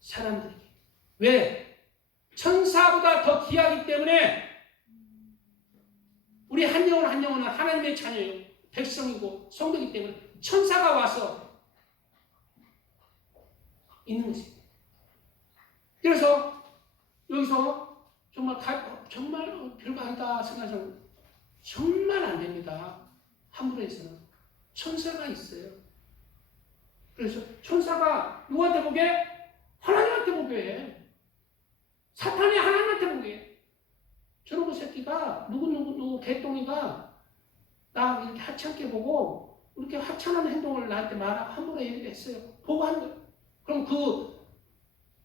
사람들에게. 왜? 천사보다 더 귀하기 때문에 우리 한 영혼 한 영혼은 하나님의 자녀예요. 백성이고 성도이기 때문에 천사가 와서 있는 것입니다. 그래서 여기서 정말 별거 아니다 생각하면 정말 안 됩니다. 함부로 해서는 천사가 있어요. 그래서 천사가 누구한테 보게? 하나님한테 보게. 사탄이 하나님한테 보게. 저놈의 새끼가 누구 개똥이가 나 이렇게 하찮게 보고 이렇게 하찮은 행동을 나한테 함부로 했어요. 보고 하는 거예요. 그럼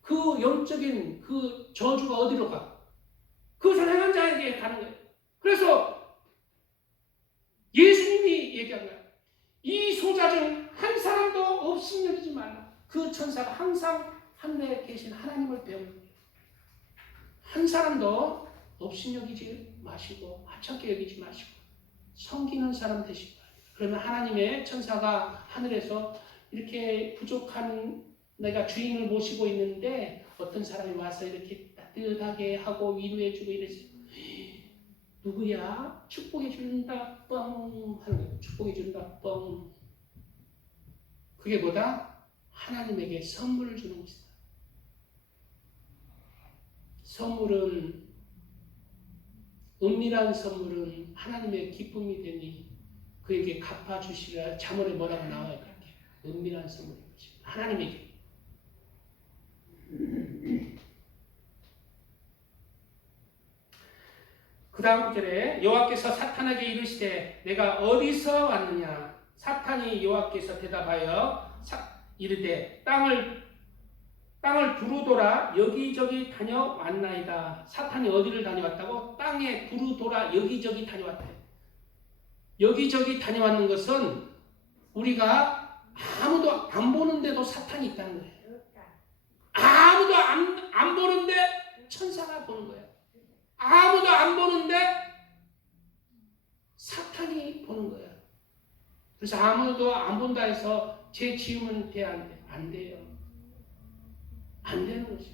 그 영적인 그 저주가 어디로 가? 그것을 행한 자에게 가는 거예요. 그래서 예수님이 얘기한 거예요. 이 소자 중 한 사람도 없인 여기지 말라. 그 천사가 항상 하늘에 계신 하나님을 배우는 거예요. 한 사람도 없인 여기지 마시고 하찮게 여기지 마시고 섬기는 사람 되시기 바랍니다. 그러면 하나님의 천사가 하늘에서 이렇게 부족한 내가 주인을 모시고 있는데 어떤 사람이 와서 이렇게 따뜻하게 하고 위로해주고 이러지. 누구야? 축복해준다 뻥 하는 거예요. 축복해준다 뻥. 그게 뭐다? 하나님에게 선물을 주는 것이다. 선물은 은밀한 선물은 하나님의 기쁨이 되니 그에게 갚아주시라. 자문에 뭐라고 나와요? 그렇게 은밀한 선물인 것입니다. 하나님에게. 그 다음 구절에 여호와께서 사탄에게 이르시되 내가 어디서 왔느냐? 사탄이 여호와께서 대답하여 이르되 땅을 두루돌아 여기저기 다녀왔나이다. 사탄이 어디를 다녀왔다고? 땅에 두루돌아 여기저기 다녀왔다. 여기저기 다녀왔는 것은 우리가 아무도 안 보는데도 사탄이 있다는 거예요. 아무도 안 보는데 천사가 보는 거예요. 아무도 안 보는데 사탄이 보는 거야. 그래서 아무도 안 본다 해서 죄 지으면 돼, 안 돼? 안 돼요. 안 되는 거죠.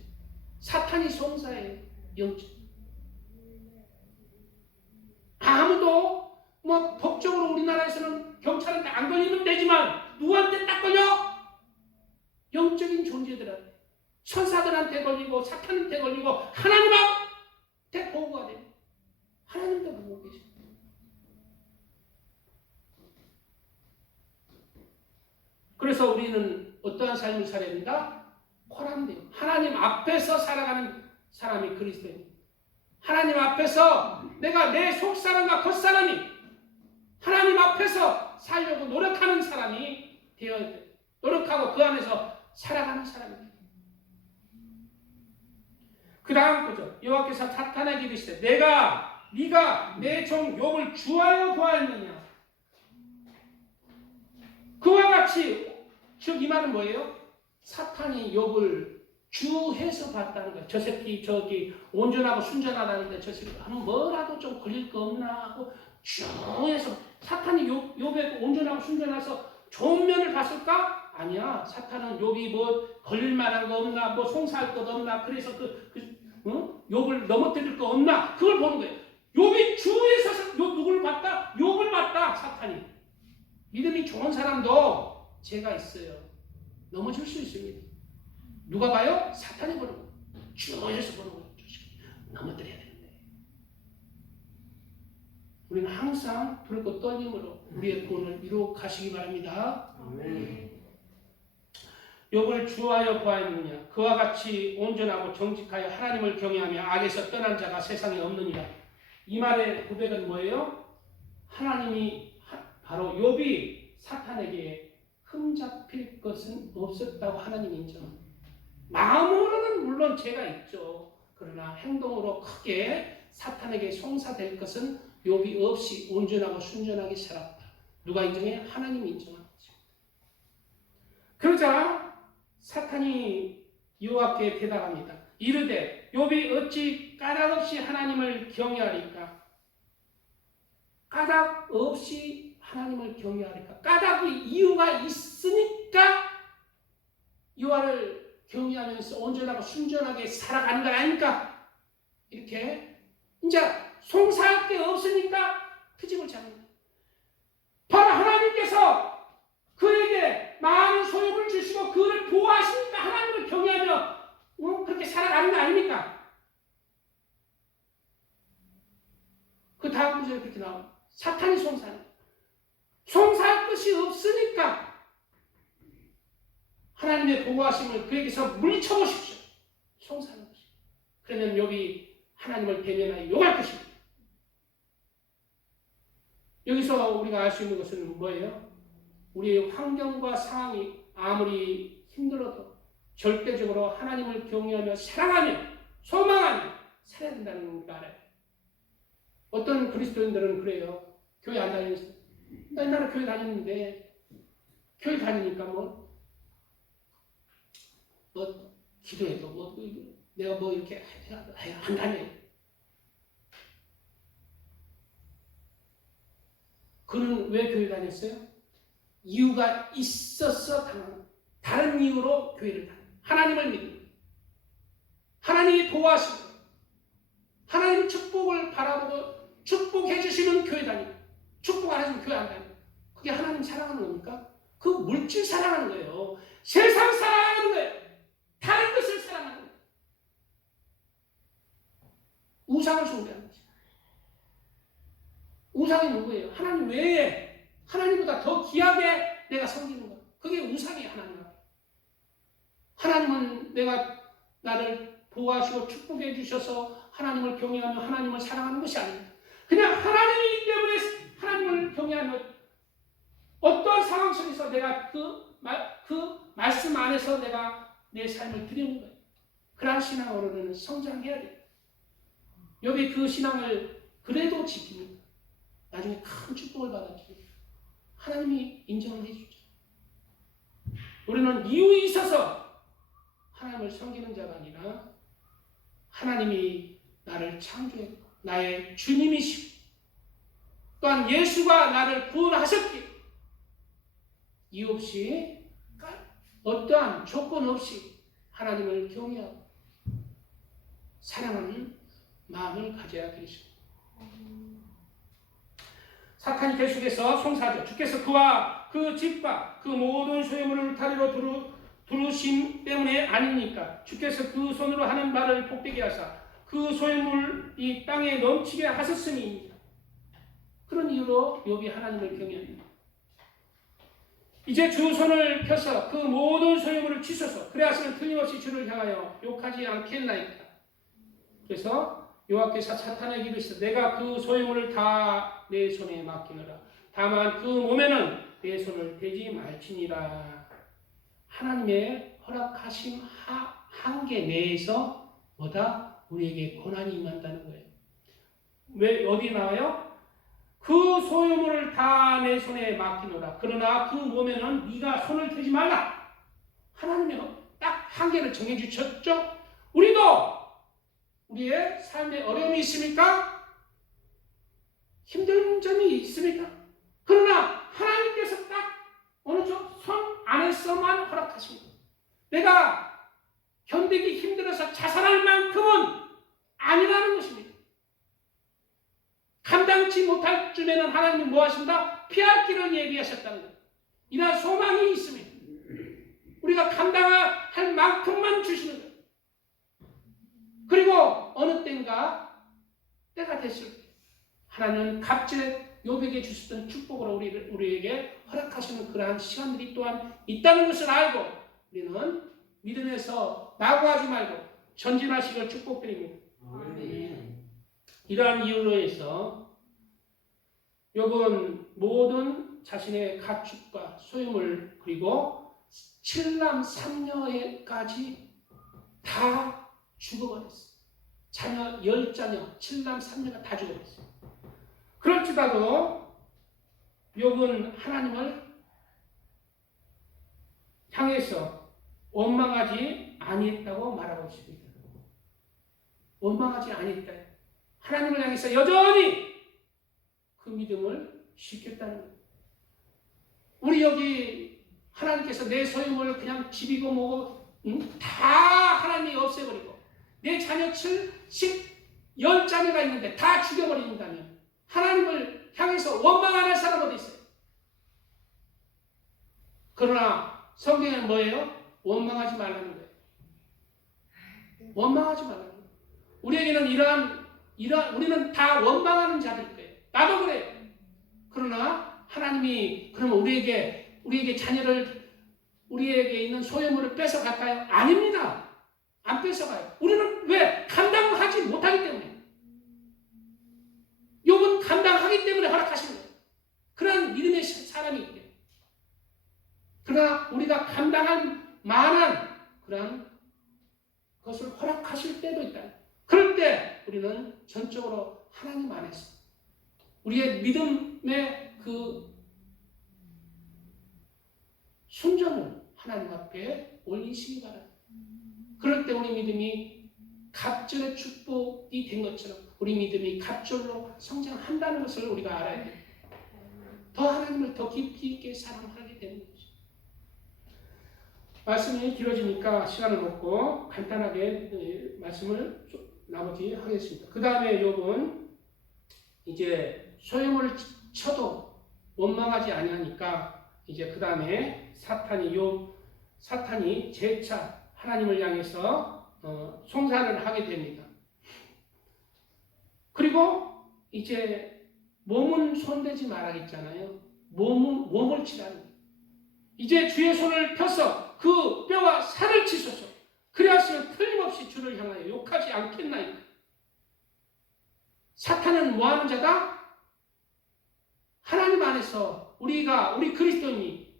사탄이 송사예요. 영적. 아무도 뭐 법적으로 우리나라에서는 경찰한테 안 걸리면 되지만 누구한테 딱 걸려? 영적인 존재들한테, 천사들한테 걸리고 사탄한테 걸리고 하나님한테 보호가 돼요. 하나님도 보고 계셔. 그래서 우리는 어떠한 삶을 살아야 된다? 코란데요. 하나님 앞에서 살아가는 사람이 그리스도입니다. 하나님 앞에서 내가 내 속사람과 겉사람이 하나님 앞에서 살려고 노력하는 사람이 되어야 돼요. 노력하고 그 안에서 살아가는 사람입니다. 그 다음 거죠. 여호와께서 사탄에게 이르시되 네가 내 종 욥을 주하여 보았느냐. 그와 같이 즉 이 말은 뭐예요? 사탄이 욥을 주해서 봤다는 거예요. 저 새끼 저기 온전하고 순전하다는데 저 새끼 뭐라도 좀 걸릴 거 없나 하고 주해서 사탄이 욥의 온전하고 순전해서 좋은 면을 봤을까? 아니야. 사탄은 욥이 뭐 걸릴 만한 거 없나, 뭐 송사할 것 없나, 그래서 욥을 넘어뜨릴 거 없나, 그걸 보는 거예요. 욥이 주에서 누구를 봤다? 욥을 봤다. 사탄이. 믿음이 좋은 사람도 죄가 있어요. 넘어질 수 있습니다. 누가 봐요? 사탄이 보는 거예요. 주에서 보는 거예요. 넘어뜨려야 되는데. 우리는 항상 붉고 떨림으로 우리의 구원을 이루어 가시기 바랍니다. 아멘. 욥을 주하여 보았느냐. 그와 같이 온전하고 정직하여 하나님을 경외하며 악에서 떠난 자가 세상에 없느니라. 이 말의 고백은 뭐예요? 하나님이 바로 욥이 사탄에게 흠잡힐 것은 없었다고 하나님이 인정합니다. 마음으로는 물론 죄가 있죠. 그러나 행동으로 크게 사탄에게 송사될 것은 욥이 없이 온전하고 순전하게 살았다. 누가 인정해? 하나님이 인정하는 거죠. 그러자 사탄이 여호와께 대답합니다. 이르되 욥이 어찌 까닭 없이 하나님을 경외하리까? 까닭 없이 하나님을 경외하리까? 까닭이 이유가 있으니까 여호와를 경외하면서 온전하고 순전하게 살아가는 거 아닙니까? 이렇게 이제 송사할 게 없으니까 트집을 잡는다. 바로 하나님께서 그에게 많은 소욕을 주시고 그를 보호하시니까 하나님을 경외하며 그렇게 살아가는 거 아닙니까? 그 다음 구절에 그렇게 나옵니다. 사탄이 송사할 것이 없으니까 하나님의 보호하심을 그에게서 물리쳐보십시오. 송사하는 것이. 그러면 욥이 하나님을 대면하여 욕할 것입니다. 여기서 우리가 알 수 있는 것은 뭐예요? 우리의 환경과 상황이 아무리 힘들어도 절대적으로 하나님을 경외하며 사랑하며 소망하며 살아야 된다는 걸 알아요. 어떤 그리스도인들은 그래요. 교회 안 다니면서 나 옛날에 교회 다녔는데 교회 다니니까 뭐 기도해도 내가 이렇게 안 다녀요. 그는 왜 교회 다녔어요? 이유가 있어서 다른 이유로 교회를 다녀요. 하나님을 믿는, 하나님이 도와주시고 하나님 축복을 바라보고 축복해 주시는 교회 다니고 축복 안 해주면 교회 안 다니고 그게 하나님 사랑하는 겁니까? 그 물질 사랑하는 거예요. 세상 사랑하는 거예요. 다른 것을 사랑하는 거예요. 우상을 숭배하는 거죠. 우상이 누구예요? 하나님 외에 하나님보다 더 귀하게 내가 섬기는 것. 그게 우상이에요. 하나님은 내가 나를 보호하시고 축복해 주셔서 하나님을 경외하며 하나님을 사랑하는 것이 아닙니다. 그냥 하나님이기 때문에 하나님을 경외하며 어떠한 상황 속에서 내가 그 말씀 안에서 내가 내 삶을 드리는 거예요. 그러한 신앙으로는 성장해야 돼요. 욥이 그 신앙을 그래도 지킵니다. 나중에 큰 축복을 받았죠. 하나님이 인정을 해주죠. 우리는 이유에 있어서 하나님을 섬기는 자가 아니라 하나님이 나를 창조했고 나의 주님이시고 또한 예수가 나를 구원하셨기에 이유 없이 어떠한 조건 없이 하나님을 경외하고 사랑하는 마음을 가져야 되십니다. 사탄이 계속해서 송사하죠. 주께서 그와 그 집과 그 모든 소유물을 울타리로 두르심 때문에 아닙니까? 주께서 그 손으로 하는 말을 복되게 하사 그 소유물이 땅에 넘치게 하셨음이니까. 그런 이유로 욥이 하나님을 경외합니다. 이제 주 손을 펴서 그 모든 소유물을 치소서. 그래야서는 틀림없이 주를 향하여 욕하지 않겠나이까. 그래서 여호와께서 사탄에게 이르시되 내가 그 소유물을 다 내 손에 맡기노라. 다만 그 몸에는 내 손을 대지 말지니라. 하나님의 허락하심 한계 내에서 뭐다? 우리에게 고난이 임한다는 거예요. 왜 어디 나와요? 그 소유물을 다 내 손에 맡기노라. 그러나 그 몸에는 네가 손을 대지 말라. 하나님이 딱 한계를 정해주셨죠. 우리도 우리의 삶에 어려움이 있습니까? 힘든 점이 있습니까? 그러나 하나님께서 딱 어느 정도 손 안에서만 허락하십니다. 내가 견디기 힘들어서 자살할 만큼은 아니라는 것입니다. 감당치 못할 쯤에는 하나님이 뭐 하신다? 피할 길을 예비하셨다는 거예요. 이러한 소망이 있습니다. 우리가 감당할 만큼만 주시는 거예요. 그리고 어느 때인가 때가 됐을 때 하나님은 갑절에 욥에게 주셨던 축복으로 우리에게 허락하시는 그러한 시간들이 또한 있다는 것을 알고 우리는 믿음에서 낙오하지 말고 전진하시길 축복드립니다. 이러한 이유로 해서 욥은 모든 자신의 가축과 소유물 그리고 7남 3녀까지 다 죽어버렸어요. 자녀 10자녀 7남 3녀가 다 죽어버렸어요. 그럴지라도 욥은 하나님을 향해서 원망하지 아니했다고 말하고 있습니다. 원망하지 아니했다. 하나님을 향해서 여전히 그 믿음을 지켰다는 거예요. 우리 여기 하나님께서 내 소유물을 그냥 집이고 뭐고 다 하나님이 없애버리고 내 자녀 10자녀가 있는데 다 죽여버린다면 하나님을 향해서 원망 안 할 사람 어디 있어요? 그러나 성경에는 뭐예요? 원망하지 말라는 거예요. 원망하지 말라는 거예요. 우리에게는 우리는 다 원망하는 자들일 거예요. 나도 그래요. 그러나 하나님이 그러면 우리에게 자녀를 우리에게 있는 소유물을 뺏어갈까요? 아닙니다. 안 뺏어가요. 우리는 왜? 감당하지 못하기 때문에. 욥은 감당하기 때문에 허락하시는 거예요. 그런 믿음의 사람이 있대요. 그러나 우리가 감당할 만한 그런 것을 허락하실 때도 있다. 그럴 때 우리는 전적으로 하나님 안에서 우리의 믿음의 그 순전을 하나님 앞에 올리시기 바랍니다. 그럴 때 우리 믿음이 갑절의 축복이 된 것처럼 우리 믿음이 갑절로 성장한다는 것을 우리가 알아야 돼요. 더 하나님을 더 깊이 있게 사랑하게 되는 거죠. 말씀이 길어지니까 시간을 먹고 간단하게 말씀을 나머지 하겠습니다. 그 다음에 욥은 이제 소용을 쳐도 원망하지 아니하니까 이제 그 다음에 사탄이 재차 하나님을 향해서 송사를 하게 됩니다. 그리고 이제 몸은 손대지 말아야겠잖아요. 몸을 치라는 거예요. 이제 주의 손을 펴서 그 뼈와 살을 치소서. 그리하시면 틀림없이 주를 향하여 욕하지 않겠나이까. 사탄은 뭐하는 자다? 하나님 안에서 우리 그리스도인이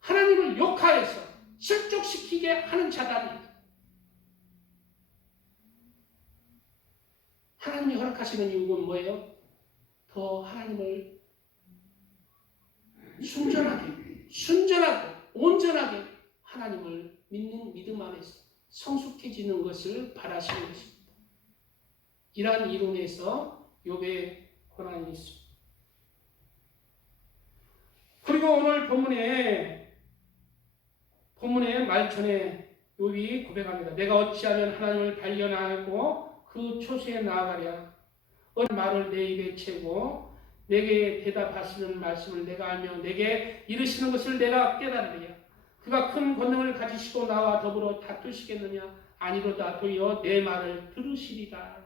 하나님을 욕하여서 실족시키게 하는 자다. 하나님이 허락하시는 이유는 뭐예요? 더 하나님을 순전하게 온전하게 하나님을 믿는 믿음 안에서 성숙해지는 것을 바라시는 것입니다. 이러한 이론에서 욥의 고난이 있습니다. 그리고 오늘 본문의 말전에 욥이 고백합니다. 내가 어찌하면 하나님을 발견하고 그 초소에 나아가랴. 어떤 말을 내 입에 채고 내게 대답하시는 말씀을 내가 알며 내게 이르시는 것을 내가 깨달으랴. 그가 큰 권능을 가지시고 나와 더불어 다투시겠느냐? 아니로다. 도리어 내 말을 들으시리라.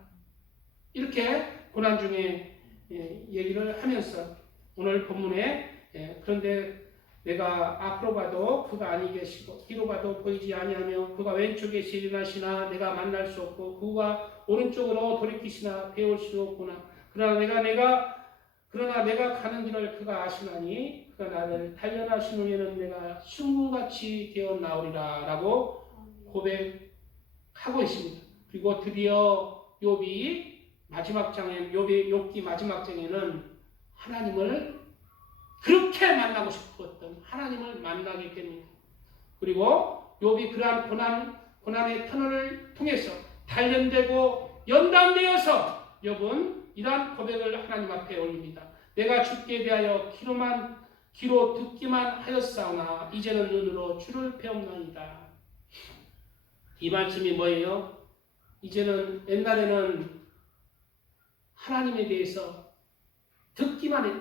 이렇게 고난 중에 얘기를 하면서 오늘 본문에 그런데 내가 앞으로 봐도 그가 아니 계시고 뒤로 봐도 보이지 아니하며 그가 왼쪽에 일어나시나 내가 만날 수 없고 그가 오른쪽으로 돌이키시나 배울 수 없구나. 그러나 내가 가는 길을 그가 아시나니 그가 나를 단련하신 후에는 내가 순금같이 되어 나오리라 라고 고백하고 있습니다. 그리고 드디어 욥기 마지막 장에는 하나님을 그렇게 만나고 싶었던 하나님을 만나게 됩니다. 그리고 욥이 그러한 고난의 터널을 통해서 단련되고 연단되어서 욥은 이러한 고백을 하나님 앞에 올립니다. 내가 주께 대하여 귀로 듣기만 하였사오나 이제는 눈으로 주를 배움나이다. 이 말씀이 뭐예요? 옛날에는 하나님에 대해서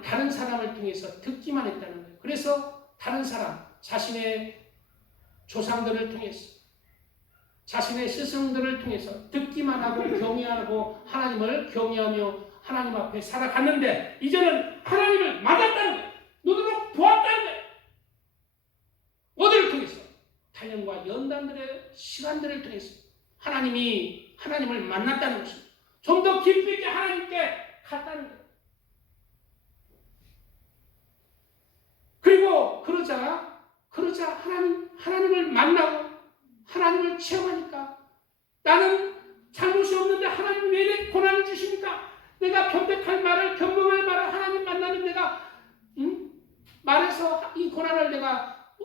다른 사람을 통해서 듣기만 했다는 거예요. 그래서 다른 사람, 자신의 조상들을 통해서, 자신의 스승들을 통해서 듣기만 하고 경외하고 하나님을 경외하며 하나님 앞에 살아갔는데 이제는 하나님을 만났다는 거예요. 눈으로 보았다는 거예요. 어디를 통해서? 단련과 연단들의 시간들을 통해서 하나님을 만났다는 것입니다. 좀 더 깊이 있게 하나님께 갔다는 거예요. 그리고 그러자 하나님을 만나고 하나님을 체험하니까 나는 잘못이 없는데 하나님 왜 이렇게 고난을 주십니까? 내가 변명할 말을 하나님 만나면 내가 말해서 이 고난을 내가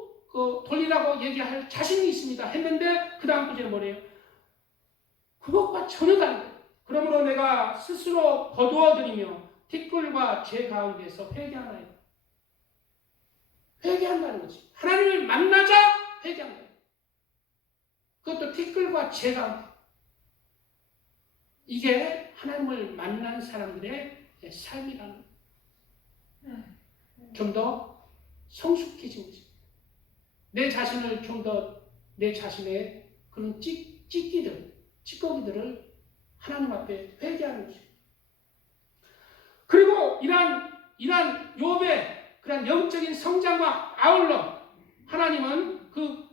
돌리라고 얘기할 자신이 있습니다 했는데 그 다음 구절에 뭐래요? 그것과 전혀 다른 거예요. 그러므로 내가 스스로 거두어드리며 티끌과 죄 가운데서 회개하나이다. 회개한다는 거지. 하나님을 만나자 회개한다. 그것도 티끌과 죄 가운데. 이게 하나님을 만난 사람들의 삶이라는 거예요. 좀 더 성숙해진 거지. 내 자신을 좀 더 내 자신의 그런 찌꺼기들을 하나님 앞에 회개하는 것입니다. 그리고 이러한 욥의 그런 영적인 성장과 아울러 하나님은 그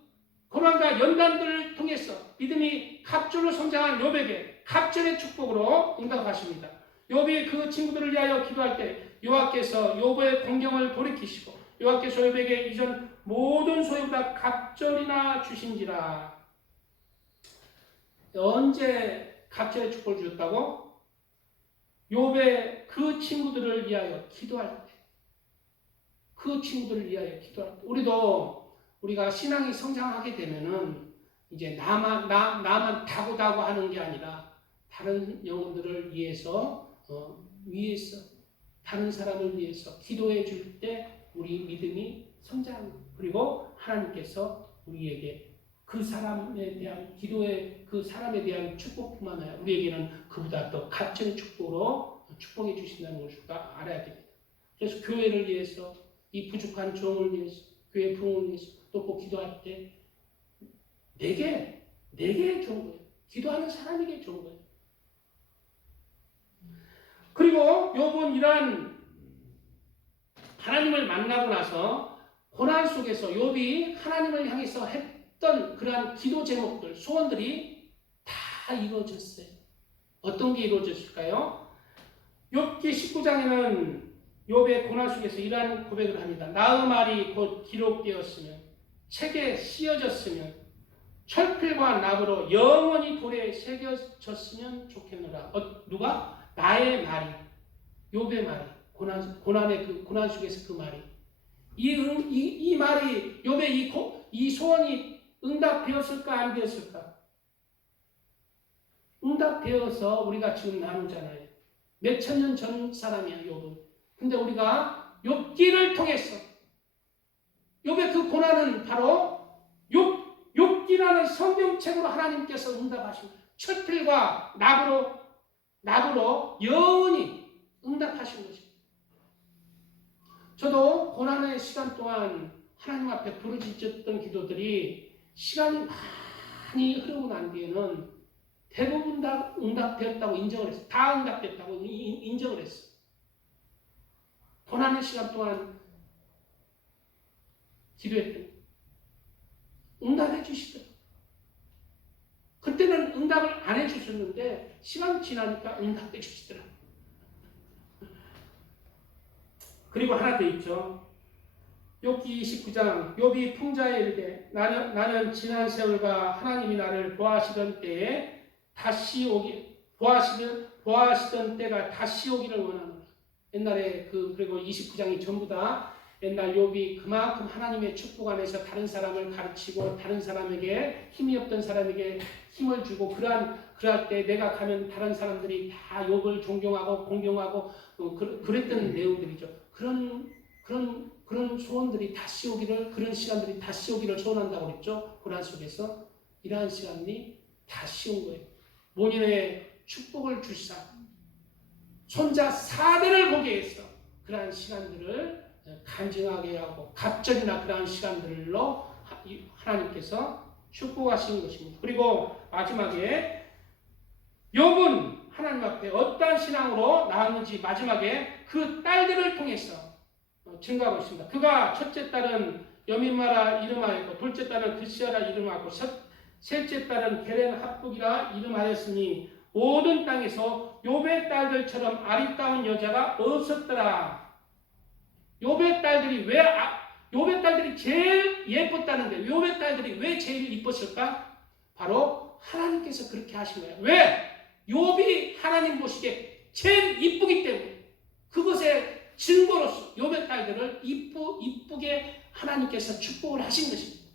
고난과 연단들을 통해서 믿음이 갑절로 성장한 욥에게 갑절의 축복으로 응답하십니다. 욥이 그 친구들을 위하여 기도할 때 여호와께서 욥의 공경을 돌이키시고 여호와께서 욥에게 이전 모든 소유보다 갑절이나 주신지라. 언제 갑절의 축복을 주셨다고? 욥의 그 친구들을 위하여 기도할 때, 우리가 신앙이 성장하게 되면은 이제 나만 다고 하는 게 아니라 다른 영혼들을 위해서 다른 사람을 위해서 기도해 줄 때 우리 믿음이 성장합니다. 그리고 하나님께서 우리에게 그 사람에 대한 축복뿐만 아니라 우리에게는 그보다 더 갑절의 축복으로 축복해 주신다는 것을 알아야 됩니다. 그래서 교회를 위해서, 이 부족한 종을 위해서, 교회 부흥을 위해서 또 꼭 기도할 때 내게 좋은 거예요. 기도하는 사람에게 좋은 거예요. 그리고 욥은 이러한 하나님을 만나고 나서 고난 속에서 욥이 하나님을 향해서 했던 그러한 기도 제목들, 소원들이 다 이루어졌어요. 어떤 게 이루어졌을까요? 욥기 19장에는 욥의 고난 속에서 이러한 고백을 합니다. 나의 말이 곧 기록되었으면, 책에 쓰여졌으면, 철필과 납으로 영원히 돌에 새겨졌으면 좋겠노라. 누가? 나의 말이, 욥의 말이, 고난 속에서 그 말이, 이 말이 욥의 이 소원이 응답되었을까 안 되었을까? 응답되어서 우리가 지금 나누잖아요. 몇천 년 전 사람이야, 욥은. 근데 우리가 욥기를 통해서 욥의 그 고난은 바로 욥기라는 성경책으로 하나님께서 응답하신 거예요. 첫 필과 낙으로 영원히 응답하신 것입니다. 저도 고난의 시간 동안 하나님 앞에 부르짖었던 기도들이 시간이 많이 흐르고 난 뒤에는 대부분 다 응답되었다고 인정을 했어. 다 응답됐다고 인정을 했어. 고난의 시간 동안 기도했더니 응답해 주시더라고요. 그때는 응답을 안 해주셨는데 시간 지나니까 응답해 주시더라고요. 그리고 하나 더 있죠. 욥기 29장 욥이 풍자에 이르되 나는 지난 세월과 하나님이 나를 보아하시던 때에 보아하시던 때가 다시 오기를 원하노라. 옛날에 그리고 29장이 전부 다 옛날 욥이 그만큼 하나님의 축복 안에서 다른 사람을 가르치고 다른 사람에게 힘이 없던 사람에게 힘을 주고 그럴 때 내가 가면 다른 사람들이 다 욥을 존경하고 공경하고 그랬던 내용들이죠. 그런 소원들이 다시 오기를, 그런 시간들이 다시 오기를 소원한다고 그랬죠. 고난 속에서 이러한 시간이 다시 온 거예요. 본인의 축복을 주시사 손자 4대를 보게 해서 그러한 시간들을 간증하게 하고 갑절이나 그러한 시간들로 하나님께서 축복하신 것입니다. 그리고 마지막에 욥은 하나님 앞에 어떠한 신앙으로 나왔는지 마지막에 그 딸들을 통해서 증거하고 있습니다. 그가 첫째 딸은 여민마라 이름하였고 둘째 딸은 드시아라 이름하고 셋째 딸은 게렌 합북이라 이름하였으니 모든 땅에서 욥의 딸들처럼 아리따운 여자가 없었더라. 욥의 딸들이 제일 예뻤다는데 욥의 딸들이 왜 제일 이뻤을까? 바로 하나님께서 그렇게 하신 거예요. 왜? 욥이 하나님 보시기에 제일 이쁘기 때문에 그것의 증거로서 욥의 딸들을 이쁘게 하나님께서 축복을 하신 것입니다.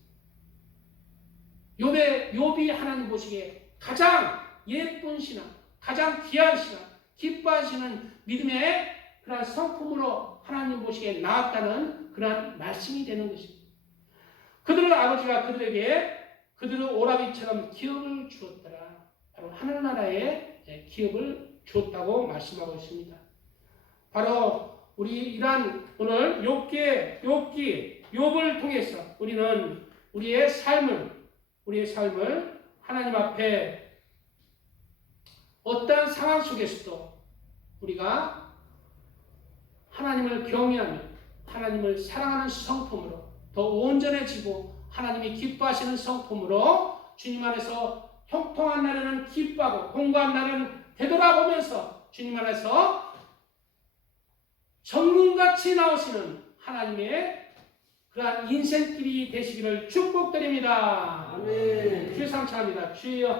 욥이 하나님 보시기에 가장 예쁜 신앙, 가장 귀한 신앙, 기뻐하시는 믿음의 그런 성품으로 하나님 보시기에 나왔다는 그런 말씀이 되는 것입니다. 그들의 아버지가 그들의 오라비처럼 기업을 주었더라. 바로 하늘나라에 기업을 주었다고 말씀하고 있습니다. 바로 우리 이러한 오늘 욥을 통해서 우리는 우리의 삶을 하나님 앞에 어떠한 상황 속에서도 우리가 하나님을 경외하며 하나님을 사랑하는 성품으로 더 온전해지고 하나님이 기뻐하시는 성품으로 주님 안에서 형통한 날에는 기뻐하고 공고한 날에는 되돌아보면서 주님 안에서 전문같이 나오시는 하나님의 그러한 인생길이 되시기를 축복드립니다. 아멘. 주여 상찬합니다. 주여